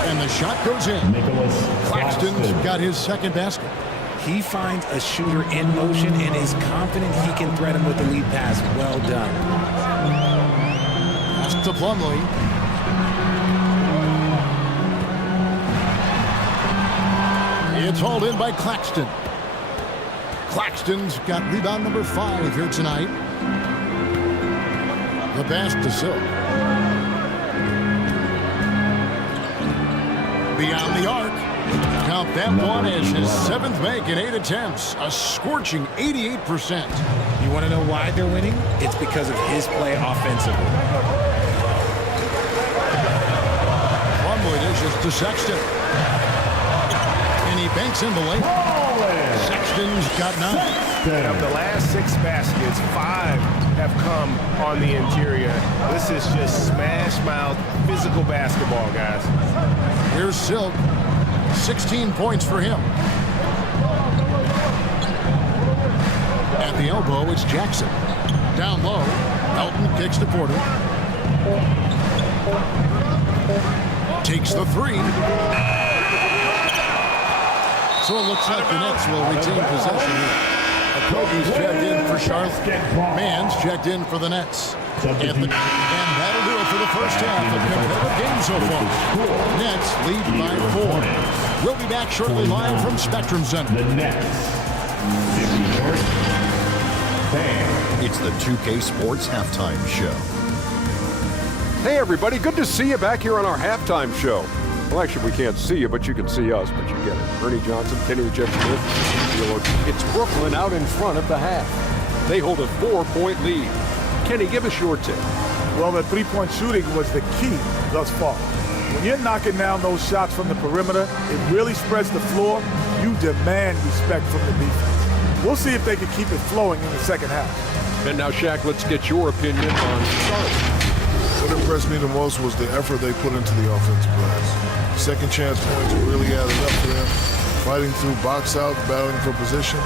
And the shot goes in. Claxton's got his second basket. He finds a shooter in motion and is confident he can thread him with the lead pass. Well done. Pass to Plumlee. It's hauled in by Claxton. Claxton's got rebound number 5 here tonight. The pass to Silk. Beyond the arc. Count that one as his 7th make in 8 attempts. A scorching 88%. You want to know why they're winning? It's because of his play offensively. Plumlee dishes to Sexton. And he banks in the lane. Sexton's got 9. Of the last 6 baskets, 5 have come on the interior. This is just smash-mouth physical basketball, guys. Here's Silk. 16 points for him. At the elbow, it's Jackson. Down low, Melton kicks to Porter. Takes the 3. So it looks like the Nets will retain possession here. Kobe's checked in for Charlotte. Mann's checked in for the Nets. And that'll do it for the first half of the competitive game so far. Nets lead by 4. We'll be back shortly live from Spectrum Center. The Nets. It's the 2K Sports Halftime Show. Hey, everybody. Good to see you back here on our halftime show. Well, actually, we can't see you, but you can see us, but you get it. Ernie Johnson, Kenny Jeff Smith. It's Brooklyn out in front at the half. They hold a 4-point lead. Kenny, give us your take. Well, the three-point shooting was the key thus far. When you're knocking down those shots from the perimeter, it really spreads the floor. You demand respect from the defense. We'll see if they can keep it flowing in the second half. And now, Shaq, let's get your opinion on Charlotte. What impressed me the most was the effort they put into the offensive glass. Second chance points really added up for them. Fighting through box out, battling for position,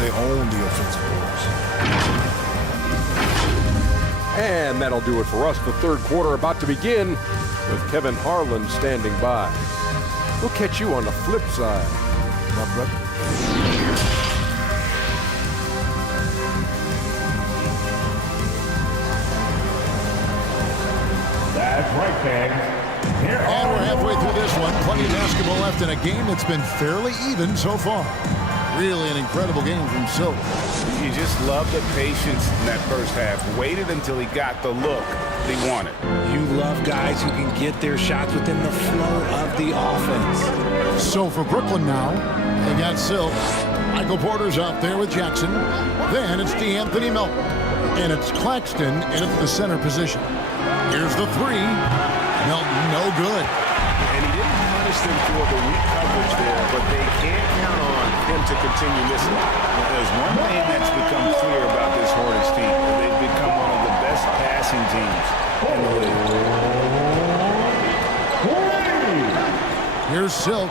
they own the offensive boards. And that'll do it for us. The third quarter about to begin with Kevin Harlan standing by. We'll catch you on the flip side, my brother. That's right, fans. And we're halfway through this one. Plenty of basketball left in a game that's been fairly even so far. Really an incredible game from Silk. You just love the patience in that first half. Waited until he got the look he wanted. You love guys who can get their shots within the flow of the offense. So for Brooklyn now, they got Silk. Michael Porter's out there with Jackson. Then it's D'Anthony Melton. And it's Claxton in at the center position. Here's the three. Melton, no good. And he didn't punish them for the weak coverage there, but they can't count on him to continue missing. Now, there's one thing that's become clear about this Hornets team. They've become one of the best passing teams in the league. Here's Silk.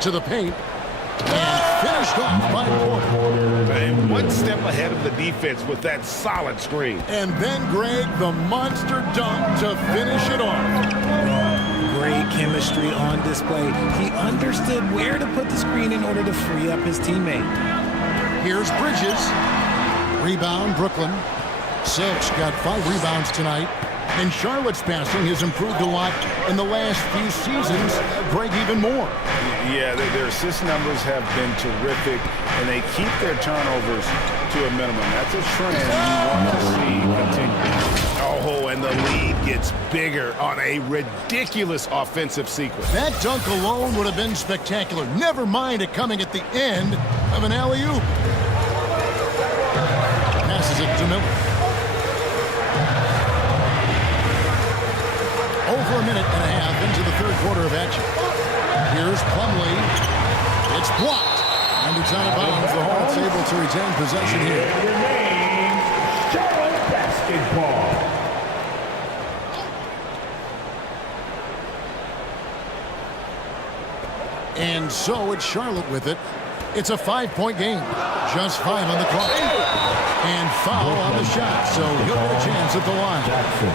To the paint. And finished off by Porter. And one step ahead of the defense with that solid screen. And then Greg, the monster dunk to finish it off. Great chemistry on display. He understood where to put the screen in order to free up his teammate. Here's Bridges. Rebound, Brooklyn. Silk's got 5 rebounds tonight. And Charlotte's passing has improved a lot in the last few seasons. Greg, even more. Yeah, their assist numbers have been terrific, and they keep their turnovers to a minimum. That's a trend you want to see continue. Oh, and the lead gets bigger on a ridiculous offensive sequence. That dunk alone would have been spectacular. Never mind it coming at the end of an alley-oop. Passes it to Miller. Over a minute and a half into the third quarter of action. Here's Plumlee. It's blocked. And it's out of bounds. The Hornets able to retain possession here. Charlotte basketball. And so it's Charlotte with it. It's a 5-point game. Just 5 on the clock. And foul on the shot, so he'll get a chance at the line.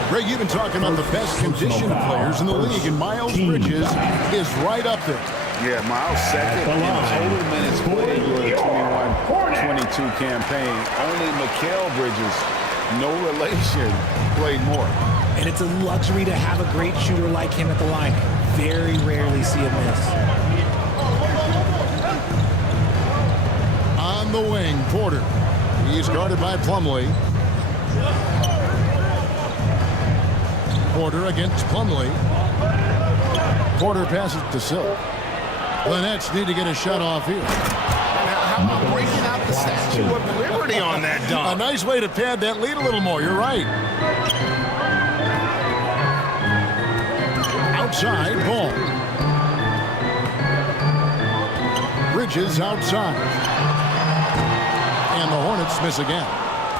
Greg, you've been talking about the best conditioned players in the league, and Miles Bridges is right up there. Yeah, Miles second in total minutes played with a 21-22 campaign. Only Mikal Bridges, no relation, played more. And it's a luxury to have a great shooter like him at the line. Very rarely see a miss. On the wing, Porter. He's guarded by Plumlee. Porter against Plumlee. Porter passes to Silk. The Nets need to get a shot off here. How about breaking out the Statue of Liberty on that dunk? A nice way to pad that lead a little more. You're right. Outside, ball. Bridges outside. And the Hornets miss again.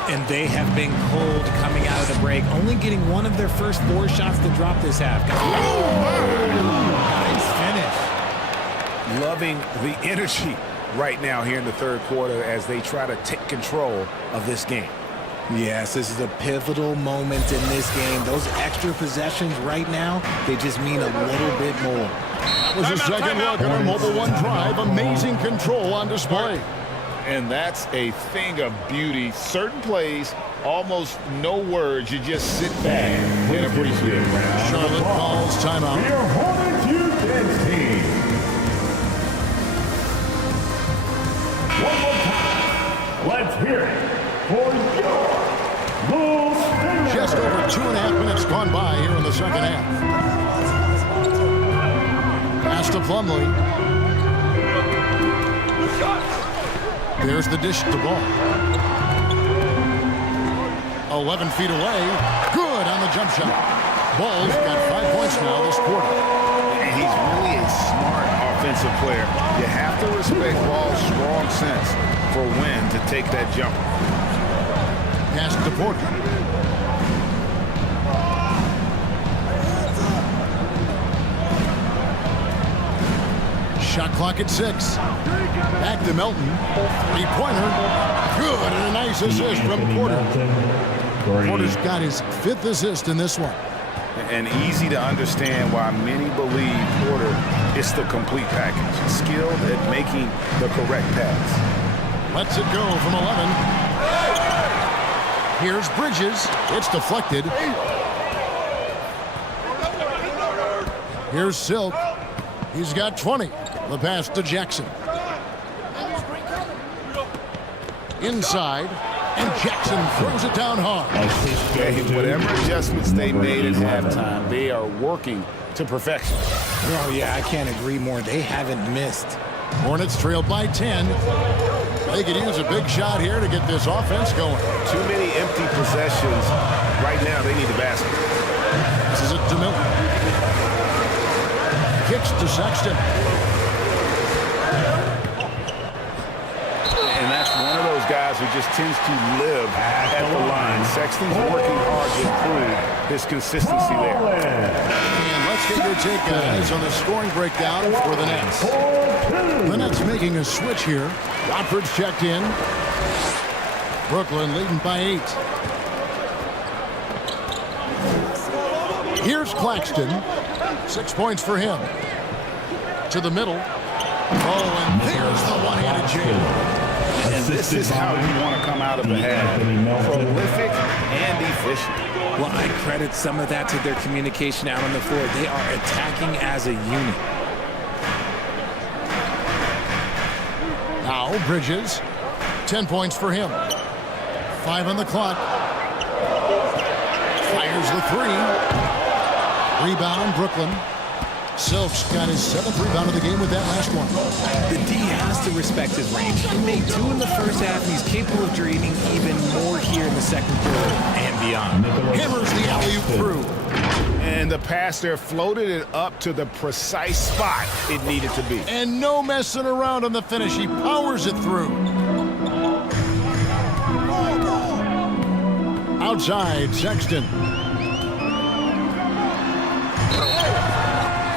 And they have been cold coming out of the break, only getting one of their first 4 shots to drop this half. Nice finish. Loving the energy right now here in the third quarter as they try to take control of this game. Yes, this is a pivotal moment in this game. Those extra possessions right now, they just mean a little bit more. That was a second look at our Mobile One drive. Amazing control on display. And that's a thing of beauty. Certain plays, almost no words. You just sit back and appreciate it. Charlotte calls timeout. Your Hornets Youth team. One more time. Let's hear it for your Bulls. Just over 2.5 minutes gone by here in the second half. Pass to Plumlee. There's the dish to ball. 11 feet away. Good on the jump shot. Ball's got 5 points now this quarter. And he's really a smart offensive player. You have to respect Ball's strong sense for when to take that jump. Pass to Porter. Shot clock at 6. Back to Melton. 3-pointer. Good, and a nice assist from Porter. Porter's got his 5th assist in this one. And easy to understand why many believe Porter is the complete package. Skilled at making the correct pass. Lets it go from 11. Here's Bridges. It's deflected. Here's Silk. He's got 20. The pass to Jackson. Inside. And Jackson throws it down hard. Hey, whatever adjustments they made at halftime, they are working to perfection. Oh, yeah, I can't agree more. They haven't missed. Hornets trail by 10. They could use a big shot here to get this offense going. Too many empty possessions. Right now, they need the basket. This is it to Miller. Kicks to Sexton. And that's one of those guys who just tends to live at the line. Sexton's working hard to improve his consistency there. And let's get your take, guys, on the scoring breakdown for the Nets. The Nets making a switch here. Watford's checked in. Brooklyn leading by 8. Here's Claxton. 6 points for him. To the middle. Oh, and there's the one-handed jam. And this is how you want to come out of the half. Prolific and efficient. Well, I credit some of that to their communication out on the floor. They are attacking as a unit. Now Bridges. 10 points for him. 5 on the clock. Fires the 3. Rebound, Brooklyn. Silk's got his 7th rebound of the game with that last one. The D has to respect his range. He made 2 in the first half, and he's capable of draining even more here in the second quarter and beyond. Hammers the alley-oop through. And the pass there floated it up to the precise spot it needed to be. And no messing around on the finish. He powers it through. Outside, Sexton.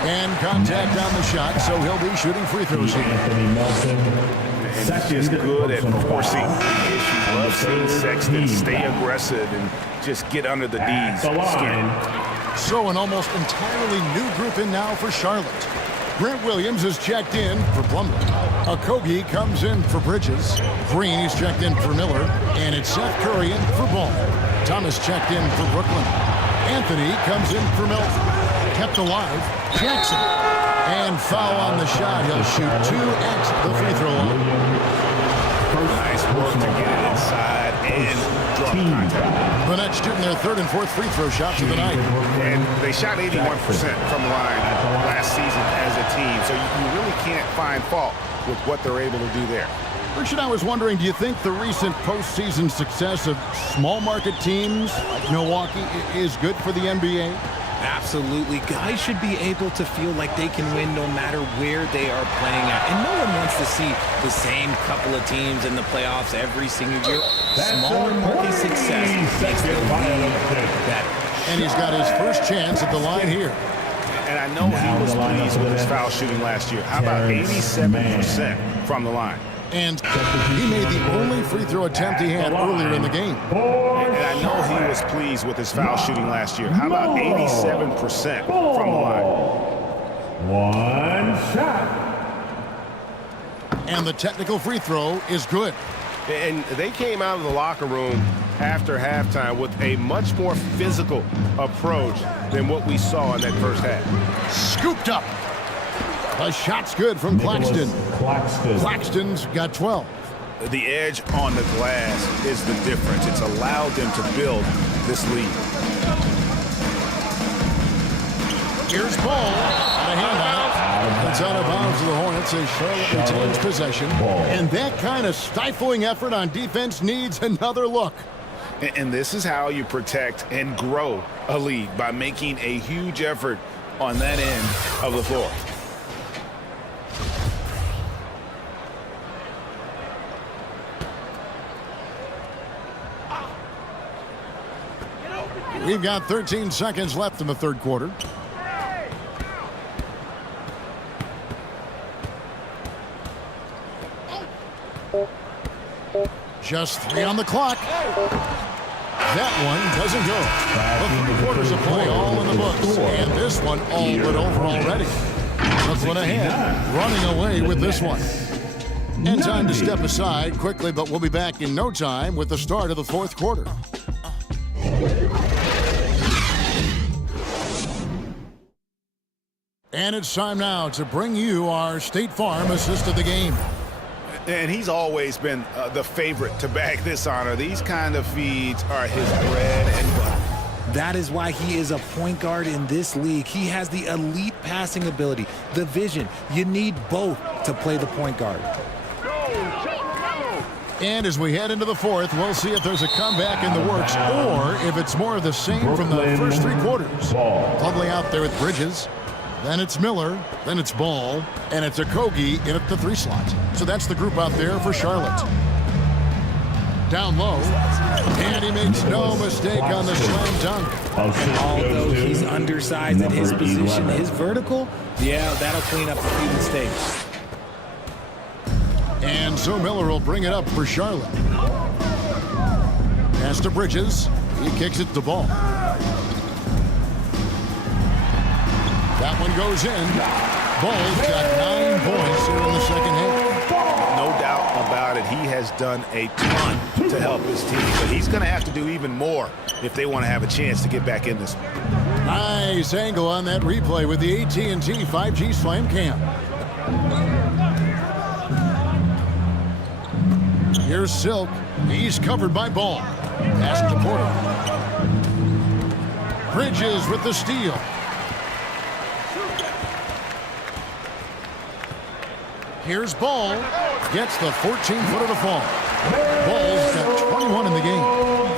And contact on the shot, so he'll be shooting free throws here. And he's just good at forcing the issue. Love seeing Sexton stay aggressive and just get under the D's skin. So an almost entirely new group in now for Charlotte. Grant Williams is checked in for Plumlee. Okogie comes in for Bridges. Green is checked in for Miller. And it's Seth Curry in for Ball. Thomas checked in for Brooklyn. Anthony comes in for Miller. Kept alive, Jackson. And foul on the shot. He'll shoot 2 at the free throw line. Nice work to get it inside and drop contact. The Nets shooting their 3rd and 4th free throw shots of the night. And they shot 81% from the line last season as a team. So you really can't find fault with what they're able to do there. Richard, I was wondering, do you think the recent postseason success of small market teams like Milwaukee is good for the NBA? Absolutely. Guys should be able to feel like they can win no matter where they are playing at. And no one wants to see the same couple of teams in the playoffs every single year. Smaller market success makes the league better. And he's got his first chance at the line here. And I know he was pleased with his foul shooting last year. How about 87% from the line? And he made the only free throw attempt he had earlier in the game. And I know he was pleased with his foul shooting last year. How about 87% from the line? One shot. And the technical free throw is good. And they came out of the locker room after halftime with a much more physical approach than what we saw in that first half. Scooped up. The shot's good from Claxton. Claxton's got 12. The edge on the glass is the difference. It's allowed them to build this lead. Here's Ball. And a handout. It's out of bounds to the Hornets as Charlotte retains possession. And that kind of stifling effort on defense needs another look. And this is how you protect and grow a lead, by making a huge effort on that end of the floor. We've got 13 seconds left in the third quarter. Just 3 on the clock. That one doesn't go. The 3 quarters of play all in the books. And this one all but over already. Brooklyn ahead, running away with this one. And time to step aside quickly, but we'll be back in no time with the start of the fourth quarter. And it's time now to bring you our State Farm assist of the game. And he's always been the favorite to bag this honor. These kind of feeds are his bread and butter. That is why he is a point guard in this league. He has the elite passing ability, the vision. You need both to play the point guard. And as we head into the fourth, we'll see if there's a comeback in the works or if it's more of the same from the first three quarters. Lovely out there with Bridges. Then it's Miller. Then it's Ball. And it's Okogie in at the 3 slot. So that's the group out there for Charlotte. Down low. And he makes no mistake on the slam dunk. And although he's undersized at his position, his vertical, yeah, that'll clean up a few mistakes. And so Miller will bring it up for Charlotte. Pass to Bridges. He kicks it to Ball. That one goes in. Ball's got 9 points here in the second half. No doubt about it. He has done a ton to help his team, but he's going to have to do even more if they want to have a chance to get back in this. Nice angle on that replay with the AT&T 5G Slam Cam. Here's Silk. He's covered by Ball. Pass to Porter. Bridges with the steal. Here's Ball. Gets the 14-footer to fall. Ball's got 21 in the game.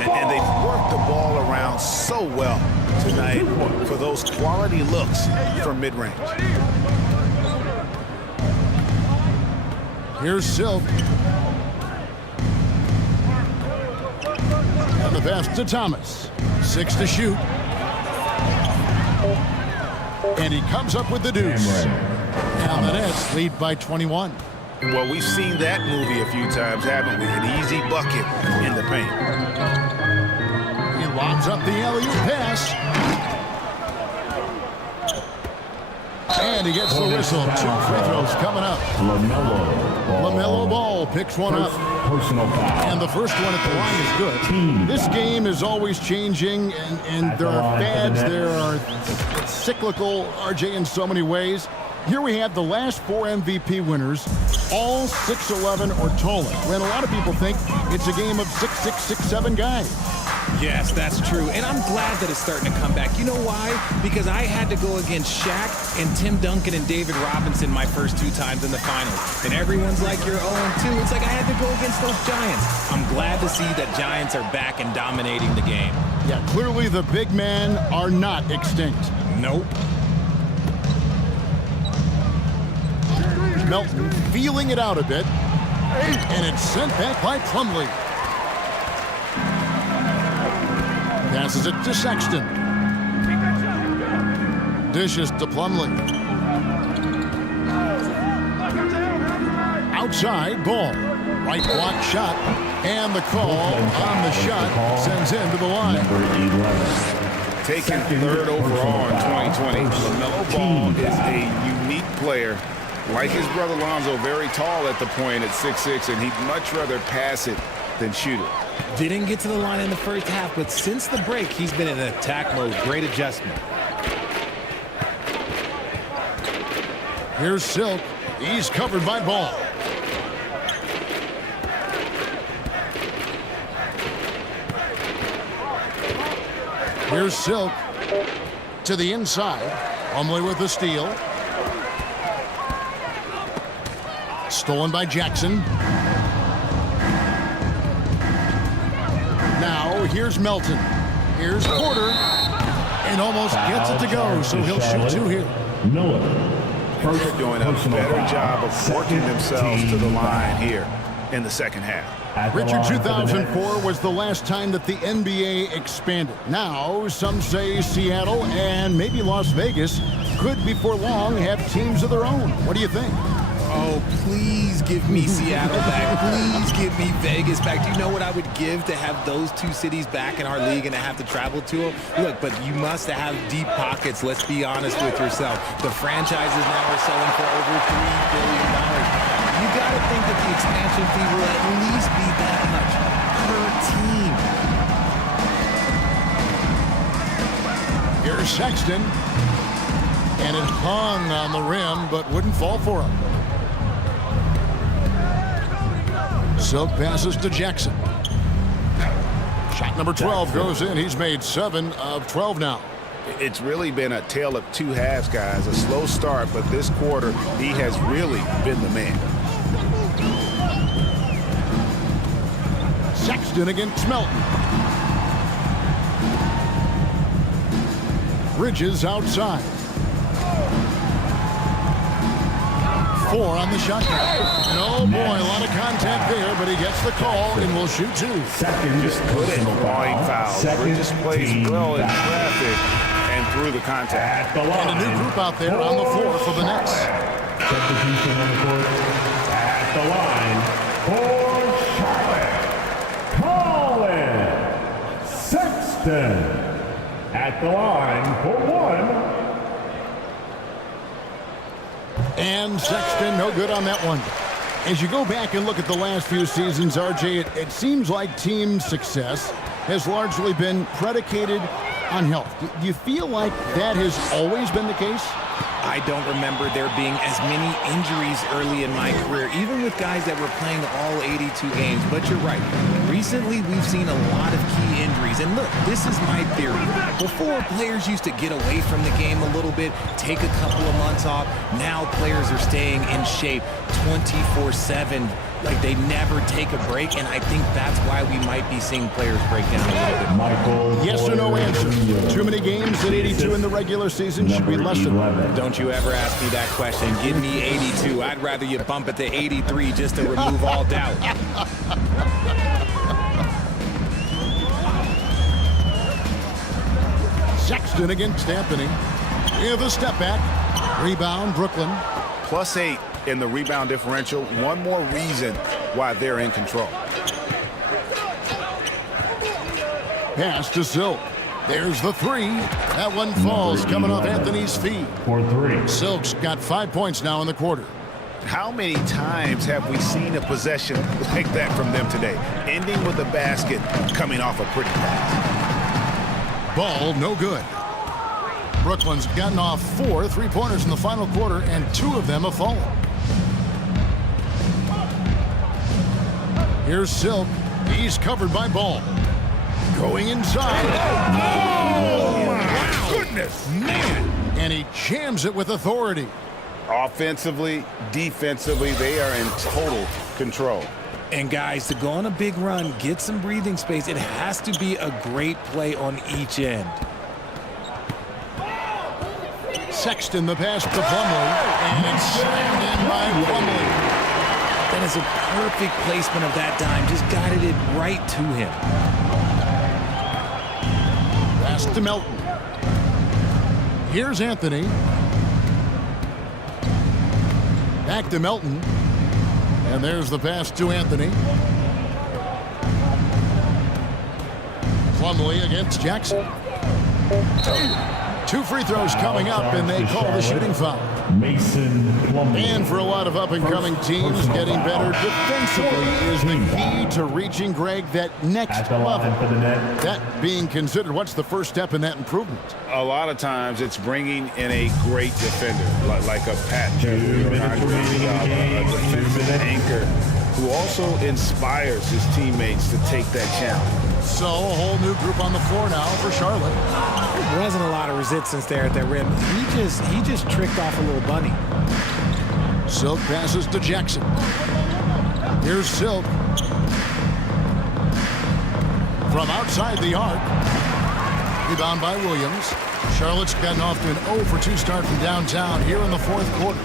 And they've worked the ball around so well tonight for those quality looks from mid-range. Here's Silk. And the pass to Thomas. 6 to shoot. And he comes up with the deuce. And the Nets lead by 21. Well, we've seen that movie a few times, haven't we? An easy bucket in the paint. He lobs up the alley-oop pass. And he gets the whistle. 2 free throws coming up. LaMelo Ball picks one up. And the first one at the line is good. This game is always changing, and there are fads, there are cyclical, RJ, in so many ways. Here we have the last 4 MVP winners, all 6'11" or taller. When a lot of people think it's a game of 6'6", 6'7" guys. Yes, that's true. And I'm glad that it's starting to come back. You know why? Because I had to go against Shaq and Tim Duncan and David Robinson my first 2 times in the finals. And everyone's like, you're 0-2. It's like I had to go against those Giants. I'm glad to see that Giants are back and dominating the game. Yeah, clearly the big men are not extinct. Nope. Melton feeling it out a bit. And it's sent back by Plumlee. Passes it to Sexton. Dishes to Plumlee. Outside, Ball. Right block shot. And the call on the shot sends him to the line. Taken 3rd overall in 2020, LaMelo Ball is a unique player. Like his brother Lonzo, very tall at the point at 6'6", and he'd much rather pass it than shoot it. Didn't get to the line in the first half, but since the break, he's been in attack mode. Great adjustment. Here's Silk. He's covered by Ball. Here's Silk to the inside. Plumlee with the steal. Stolen by Jackson. Now here's Melton. Here's Porter. And almost gets it to go, so he'll shoot 2 here. They're doing a better job of working themselves to the line here in the second half. Richard, 2004 was the last time that the NBA expanded. Now, some say Seattle and maybe Las Vegas could before long have teams of their own. What do you think? Oh, please give me Seattle back. Please give me Vegas back. Do you know what I would give to have those 2 cities back in our league and to have to travel to them? Look, but you must have deep pockets. Let's be honest with yourself. The franchises now are selling for over $3 billion. You got to think that the expansion fee will at least be that much per team. Here's Sexton. And it hung on the rim, but wouldn't fall for him. Silk passes to Jackson. Shot number 12 goes in. He's made 7 of 12 now. It's really been a tale of two halves, guys. A slow start, but this quarter, he has really been the man. Sexton against Melton. Bridges outside. 4 on the shot clock. And oh boy, a lot of contact there, but he gets the call and will shoot 2. Just put it drawing fouls. Bridges plays well in traffic and through the contact. And a new group out there on the floor for the Nets. Substitution on the court at the line for Charlotte. Colin Sexton at the line for 1. And Sexton, no good on that one. As you go back and look at the last few seasons, RJ, it seems like team success has largely been predicated on health. Do you feel like that has always been the case? I don't remember there being as many injuries early in my career, even with guys that were playing all 82 games. But you're right. Recently, we've seen a lot of key injuries. And look, this is my theory. Before, players used to get away from the game a little bit, take a couple of months off. Now players are staying in shape 24/7. Like they never take a break, and I think that's why we might be seeing players break down a little bit. Michael. Yes or no answer. Too many games at 82 in the regular season should be less than 11. Don't you ever ask me that question. Give me 82. I'd rather you bump it to 83 just to remove all doubt. Sexton against Anthony. With a step back. Rebound, Brooklyn. +8 in the rebound differential. One more reason why they're in control. Pass to Silk. There's the 3. That one falls coming off Anthony's feet. For 3. Silk's got 5 points now in the quarter. How many times have we seen a possession like that from them today? Ending with a basket, coming off a pretty pass. Ball no good. Brooklyn's gotten off 4 3-pointers in the final quarter, and 2 of them have fallen. Here's Silk. He's covered by Ball. Going inside. Oh, my goodness, man. And he jams it with authority. Offensively, defensively, they are in total control. And guys, to go on a big run, get some breathing space, it has to be a great play on each end. Sexton, the pass to Plumlee, and it's slammed in by Plumlee. That is a perfect placement of that dime. Just guided it right to him. Pass to Melton. Here's Anthony. Back to Melton. And there's the pass to Anthony. Plumlee against Jackson. 2 free throws coming up, and they call the shooting foul. Mason Plumlee. And for a lot of up-and-coming teams, getting better defensively is the key to reaching, Greg, that next level. That being considered, what's the first step in that improvement? A lot of times it's bringing in a great defender, like a Pat Jr. or a defensive anchor who also inspires his teammates to take that challenge. So a whole new group on the floor now for Charlotte. There wasn't a lot of resistance there at that rim. He just tricked off a little bunny. Silk passes to Jackson. Here's Silk. From outside the arc. Rebound by Williams. Charlotte's gotten off to an 0 for 2 start from downtown here in the 4th quarter.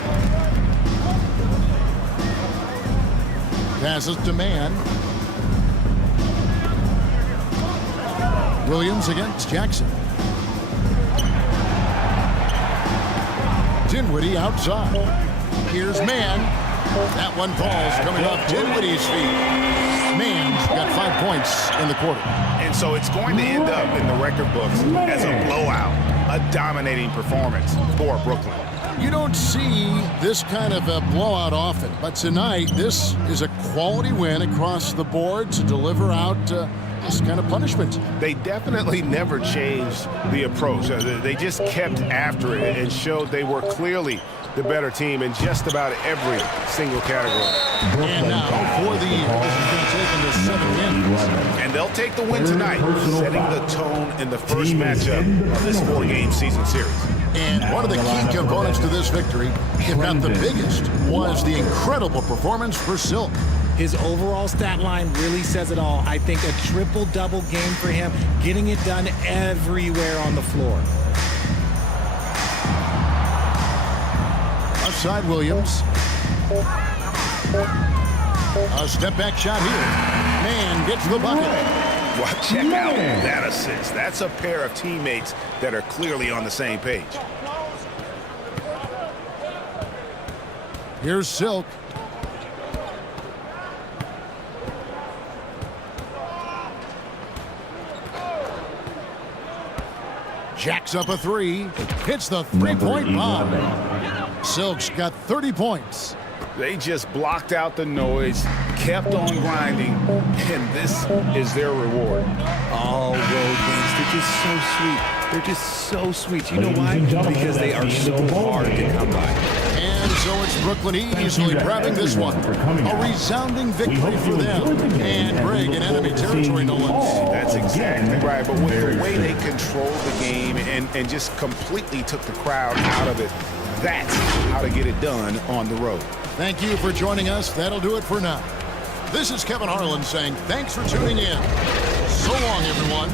Passes to Mann. Williams against Jackson. Dinwiddie outside. Here's Mann. That one falls coming off Dinwiddie's feet. Mann's got 5 points in the quarter. And so it's going to end up in the record books as a blowout, a dominating performance for Brooklyn. You don't see this kind of a blowout often, but tonight this is a quality win across the board to deliver out this kind of punishment. They definitely never changed the approach. They just kept after it and showed they were clearly the better team in just about every single category. And now for the year, this is going to take them to 7 wins. And they'll take the win tonight, setting the tone in the first matchup of this 4-game season series. And one of the key components to this victory, if not the biggest, was the incredible performance for Silk. His overall stat line really says it all. I think a triple-double game for him, getting it done everywhere on the floor. Outside Williams. A step-back shot here. Man gets the bucket. Well, check out that assist. That's a pair of teammates that are clearly on the same page. Here's Silk. Jacks up a 3. Hits the three-point bomb. Silk's got 30 points. They just blocked out the noise, kept on grinding, and this is their reward. All road wins. They're just so sweet. They're just so sweet. You know why? Because they are so hard to come by. And so it's Brooklyn easily grabbing this one. A resounding victory for them. And Greg in enemy territory, no less. That's exactly right. But with the way they controlled the game and just completely took the crowd out of it, that's how to get it done on the road. Thank you for joining us. That'll do it for now. This is Kevin Harlan saying thanks for tuning in. So long, everyone.